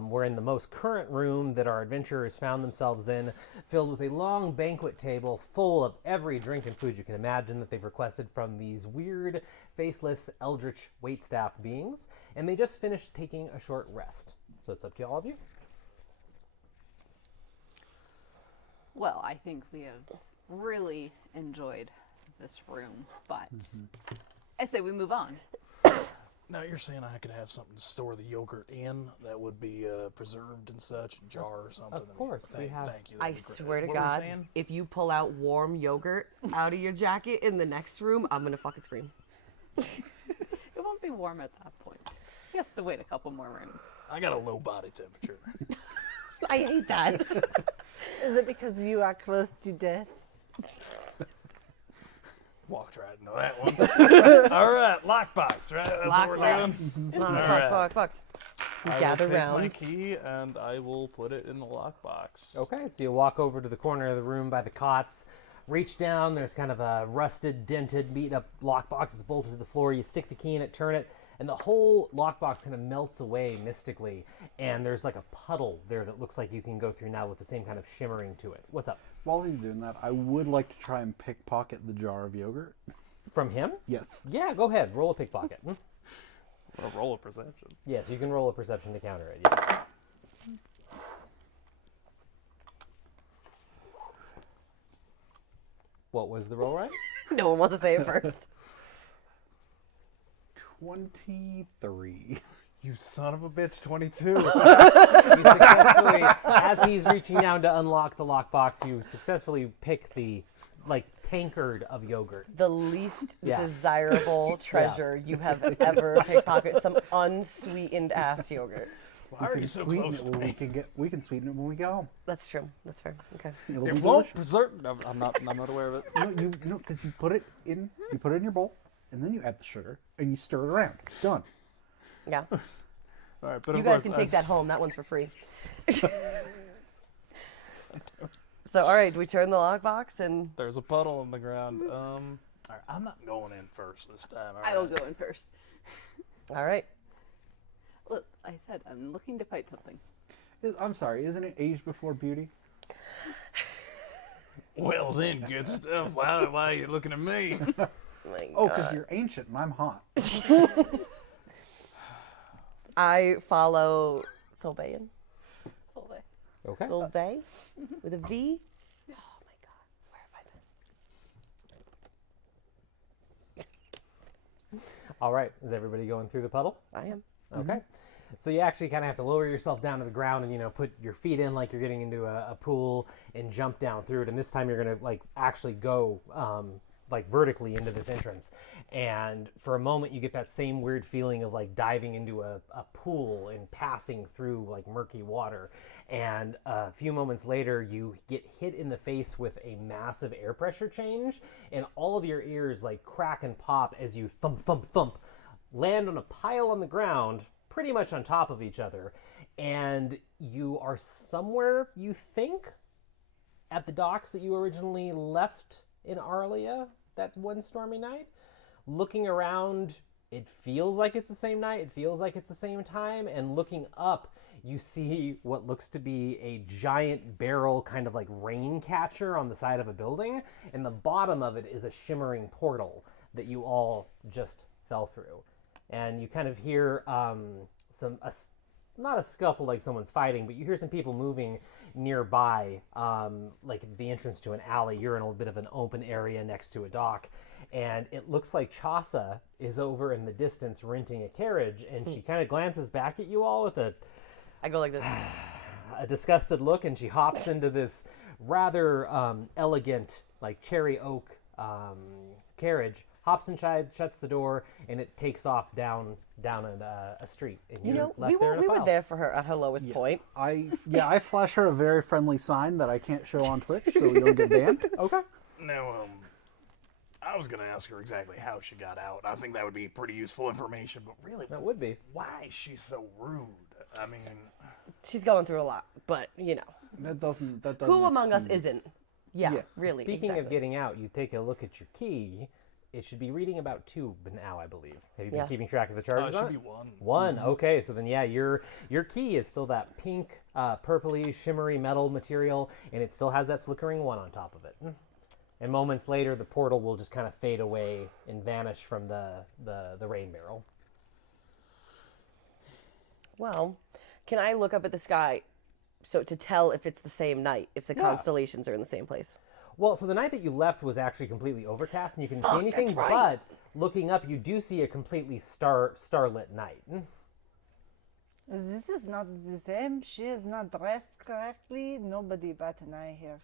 We're in the most current room that our adventurers found themselves in, filled with a long banquet table full of every drink and food you can imagine that they've requested from these weird, faceless, eldritch waitstaff beings, and they just finished taking a short rest. So it's up to all of you. Well, I think we have really enjoyed this room, but I say we move on. Now you're saying I could have something to store the yogurt in that would be preserved and such, a jar or something. Of course, we have- Thank you. I that'd be great. swear to What were we God, saying? if you pull out warm yogurt out of your jacket in the next room, I'm gonna fucking scream. It won't be warm at that point. He has to wait a couple more rooms. I got a low body temperature. I hate that. Is it because you are close to death? Walked right into that one. All right, lockbox, right? That's what we're doing. Fox. I will Gather take my round. key and I will put it in the lockbox. Okay, so you walk over to the corner of the room by the cots, reach down, there's kind of a rusted, dented, beat-up lockbox that's bolted to the floor. You stick the key in it, turn it, and the whole lockbox kind of melts away mystically, and there's like a puddle there that looks like you can go through now with the same kind of shimmering to it. What's up? While he's doing that, I would like to try and pickpocket the jar of yogurt. From him? Yes. Yeah, go ahead. Roll a pickpocket. A roll of perception. Yes, you can roll a perception to counter it, yes. What was the roll, right? No one wants to say it first. 23. You son of a bitch, 22. You successfully, as he's reaching down to unlock the lockbox, you successfully pick the, tankard of yogurt. The least Yeah. desirable treasure you have ever pickpocketed. Some unsweetened ass yogurt. Why are you so Sweeten close it to when me? we can sweeten it when we get home. That's true. That's fair. Okay. It'll be It won't delicious. preserve. No, I'm not aware of it. No, because you put it in your bowl, and then you add the sugar, and you stir it around. Done. Yeah. All right, but You of guys course, can take that home. That one's for free. So, all right, do we turn the lockbox and There's a puddle in the ground. All right, I'm not going in first this time. All I will right? go in first. all right. Look, I said I'm looking to fight something. I'm sorry, isn't it age before beauty? Well then, good stuff. Why are you looking at me? My Oh, because God. you're ancient and I'm hot. I follow Solveig. Solvay. Okay. Solveig with a V. Oh my God, where have I been? All right. Is everybody going through the puddle? I am. Okay. So you actually kind of have to lower yourself down to the ground and, put your feet in like you're getting into a pool and jump down through it. And this time you're going to, actually go like vertically into this entrance. And for a moment you get that same weird feeling of like diving into a pool and passing through like murky water. And a few moments later you get hit in the face with a massive air pressure change, and all of your ears like crack and pop as you thump thump thump land on a pile on the ground pretty much on top of each other. And you are somewhere, you think, at the docks that you originally left in Arlia that one stormy night. Looking around, it feels like it's the same night, it feels like it's the same time, and looking up, you see what looks to be a giant barrel, kind of like rain catcher on the side of a building, and the bottom of it is a shimmering portal that you all just fell through. And you kind of hear not a scuffle like someone's fighting, but you hear some people moving nearby, like the entrance to an alley. You're in a bit of an open area next to a dock, and it looks like Chaucer is over in the distance renting a carriage, and she kind of glances back at you all with I go like this. a disgusted look, and she hops into this rather elegant, like cherry oak carriage, hops inside, shuts the door, and it takes off down a street. And You know, left we there in a were pile. there for her at her lowest point. I flash her a very friendly sign that I can't show on Twitch, so we don't get banned. Okay. Now, I was going to ask her exactly how she got out. I think that would be pretty useful information, but really, That would be. why is she so rude? I mean, She's going through a lot, but you know, That doesn't. who among us excuse- isn't? Yeah, Yeah. really. Speaking of exactly. getting out, you take a look at your key. It should be reading about 2 now, I believe. Have you been Yeah. keeping track of the it charges on should it? be one. 1. Okay, so then yeah, your key is still that pink, purpley, shimmery metal material, and it still has that flickering 1 on top of it. And moments later, the portal will just kind of fade away and vanish from the rain barrel. Well, can I look up at the sky so to tell if it's the same night, if the constellations are in the same place? Well, so the night that you left was actually completely overcast, and you can see Fuck, anything, that's right. but looking up, you do see a completely starlit night. This is not the same. She is not dressed correctly. Nobody bat an eye here.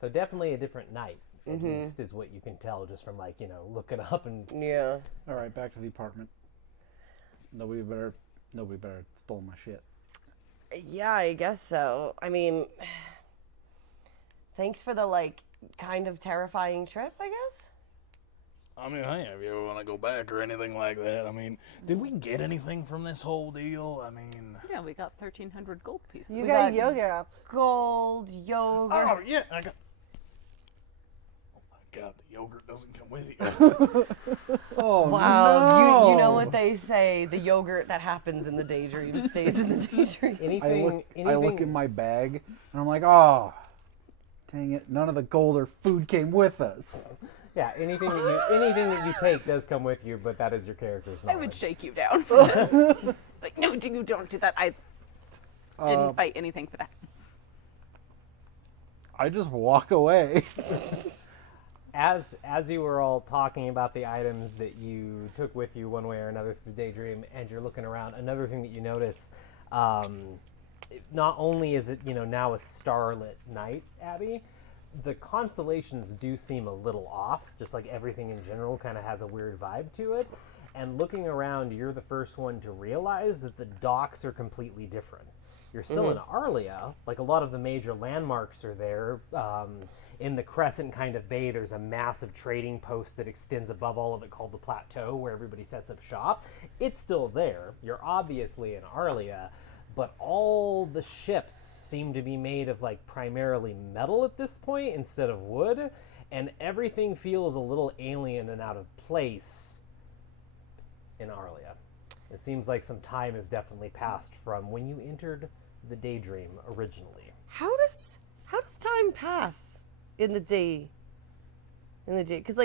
So definitely a different night, at least, is what you can tell just from, like, looking up and... Yeah. All right, back to the apartment. Nobody better stole my shit. Yeah, I guess so. I mean, thanks for the, kind of terrifying trip, I guess? I mean, hey, if you ever want to go back or anything like that, I mean, did we get anything from this whole deal? I mean... Yeah, we got 1,300 gold pieces. You We got got- yogurt. Gold, yogurt. Oh, yeah, I got... Oh, my God, the yogurt doesn't come with you. Oh Wow, no! you know what they say, the yogurt that happens in the daydream stays in the daydream. Anything, I look in my bag and I'm like, oh, dang it! None of the gold or food came with us. Yeah, anything that you take does come with you, but that is your character's I knowledge. would shake you down. Like, no, you don't do that. I didn't fight anything for that. I just walk away. As you were all talking about the items that you took with you one way or another through Daydream, and you're looking around, another thing that you notice, not only is it now a starlit night, Abby, the constellations do seem a little off, just like everything in general kind of has a weird vibe to it. And looking around, you're the first one to realize that the docks are completely different. You're still in Arlia, like a lot of the major landmarks are there. In the Crescent kind of bay, there's a massive trading post that extends above all of it called the Plateau, where everybody sets up shop. It's still there. You're obviously in Arlia, but all the ships seem to be made of primarily metal at this point instead of wood, and everything feels a little alien and out of place in Arlia. It seems like some time has definitely passed from when you entered the Daydream originally. How does time pass in the day? Because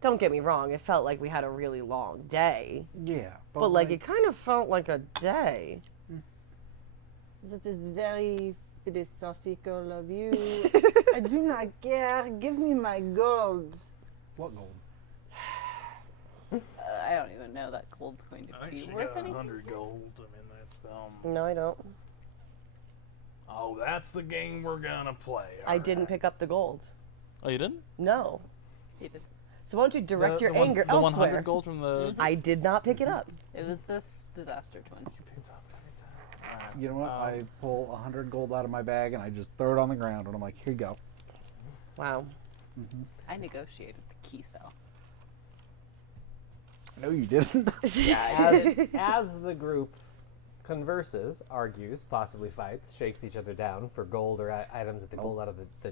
don't get me wrong, it felt like we had a really long day, Yeah, but it kind of felt like a day. That is very philosophical of you. I do not care. Give me my gold. what gold? I don't even know that gold's going to I be actually worth got anything. 100 gold. I mean, that's, No, I don't. Oh, that's the game we're gonna play. I didn't pick up the gold. Oh, you didn't? No. He did. So why don't you direct your the one- anger the elsewhere? 100 gold from the. I did not pick it up. It was this disaster twin. You know what? I pull 100 gold out of my bag and I just throw it on the ground and I'm like, here you go. Wow. I negotiated the key cell. No, you didn't. As the group converses, argues, possibly fights, shakes each other down for gold or items that they pulled out of the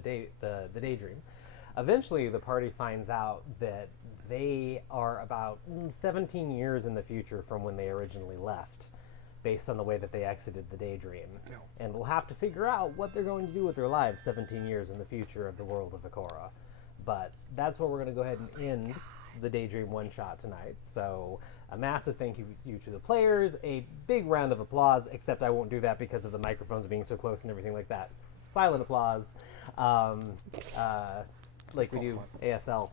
daydream. Eventually, the party finds out that they are about 17 years in the future from when they originally left, based on the way that they exited the daydream. And will have to figure out what they're going to do with their lives 17 years in the future of the world of Ikora. But that's where we're going to go ahead and end the Daydream one-shot tonight. So a massive thank you to the players, a big round of applause, except I won't do that because of the microphones being so close and everything like that. Silent applause, like we do ASL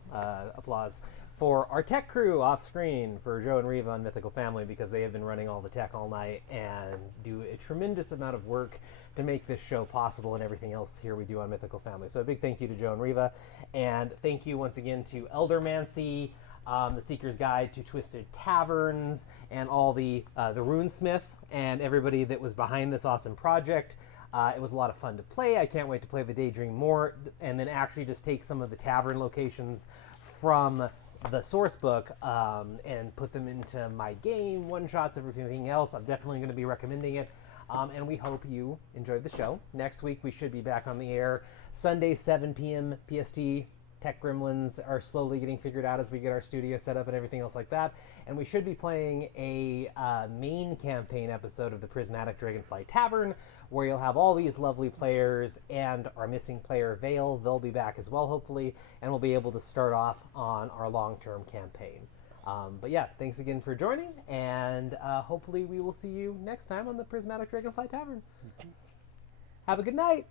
applause. For our tech crew off screen, for Joe and Reva on Mythical Family, because they have been running all the tech all night and do a tremendous amount of work to make this show possible and everything else here we do on Mythical Family. So a big thank you to Joe and Reva, and thank you once again to Eldermancy, the Seeker's Guide to Twisted Taverns, and all the Runesmith and everybody that was behind this awesome project. It was a lot of fun to play. I can't wait to play the Daydream more, and then actually just take some of the tavern locations from the source book and put them into my game, one-shots, everything else. I'm definitely going to be recommending it, and we hope you enjoyed the show. Next week, we should be back on the air. Sunday, 7 p.m. PST. Tech gremlins are slowly getting figured out as we get our studio set up and everything else like that. And we should be playing a main campaign episode of the Prismatic Dragonfly Tavern, where you'll have all these lovely players and our missing player, Vale. They'll be back as well, hopefully, and we'll be able to start off on our long-term campaign. But yeah, thanks again for joining, and hopefully we will see you next time on the Prismatic Dragonfly Tavern. Have a good night.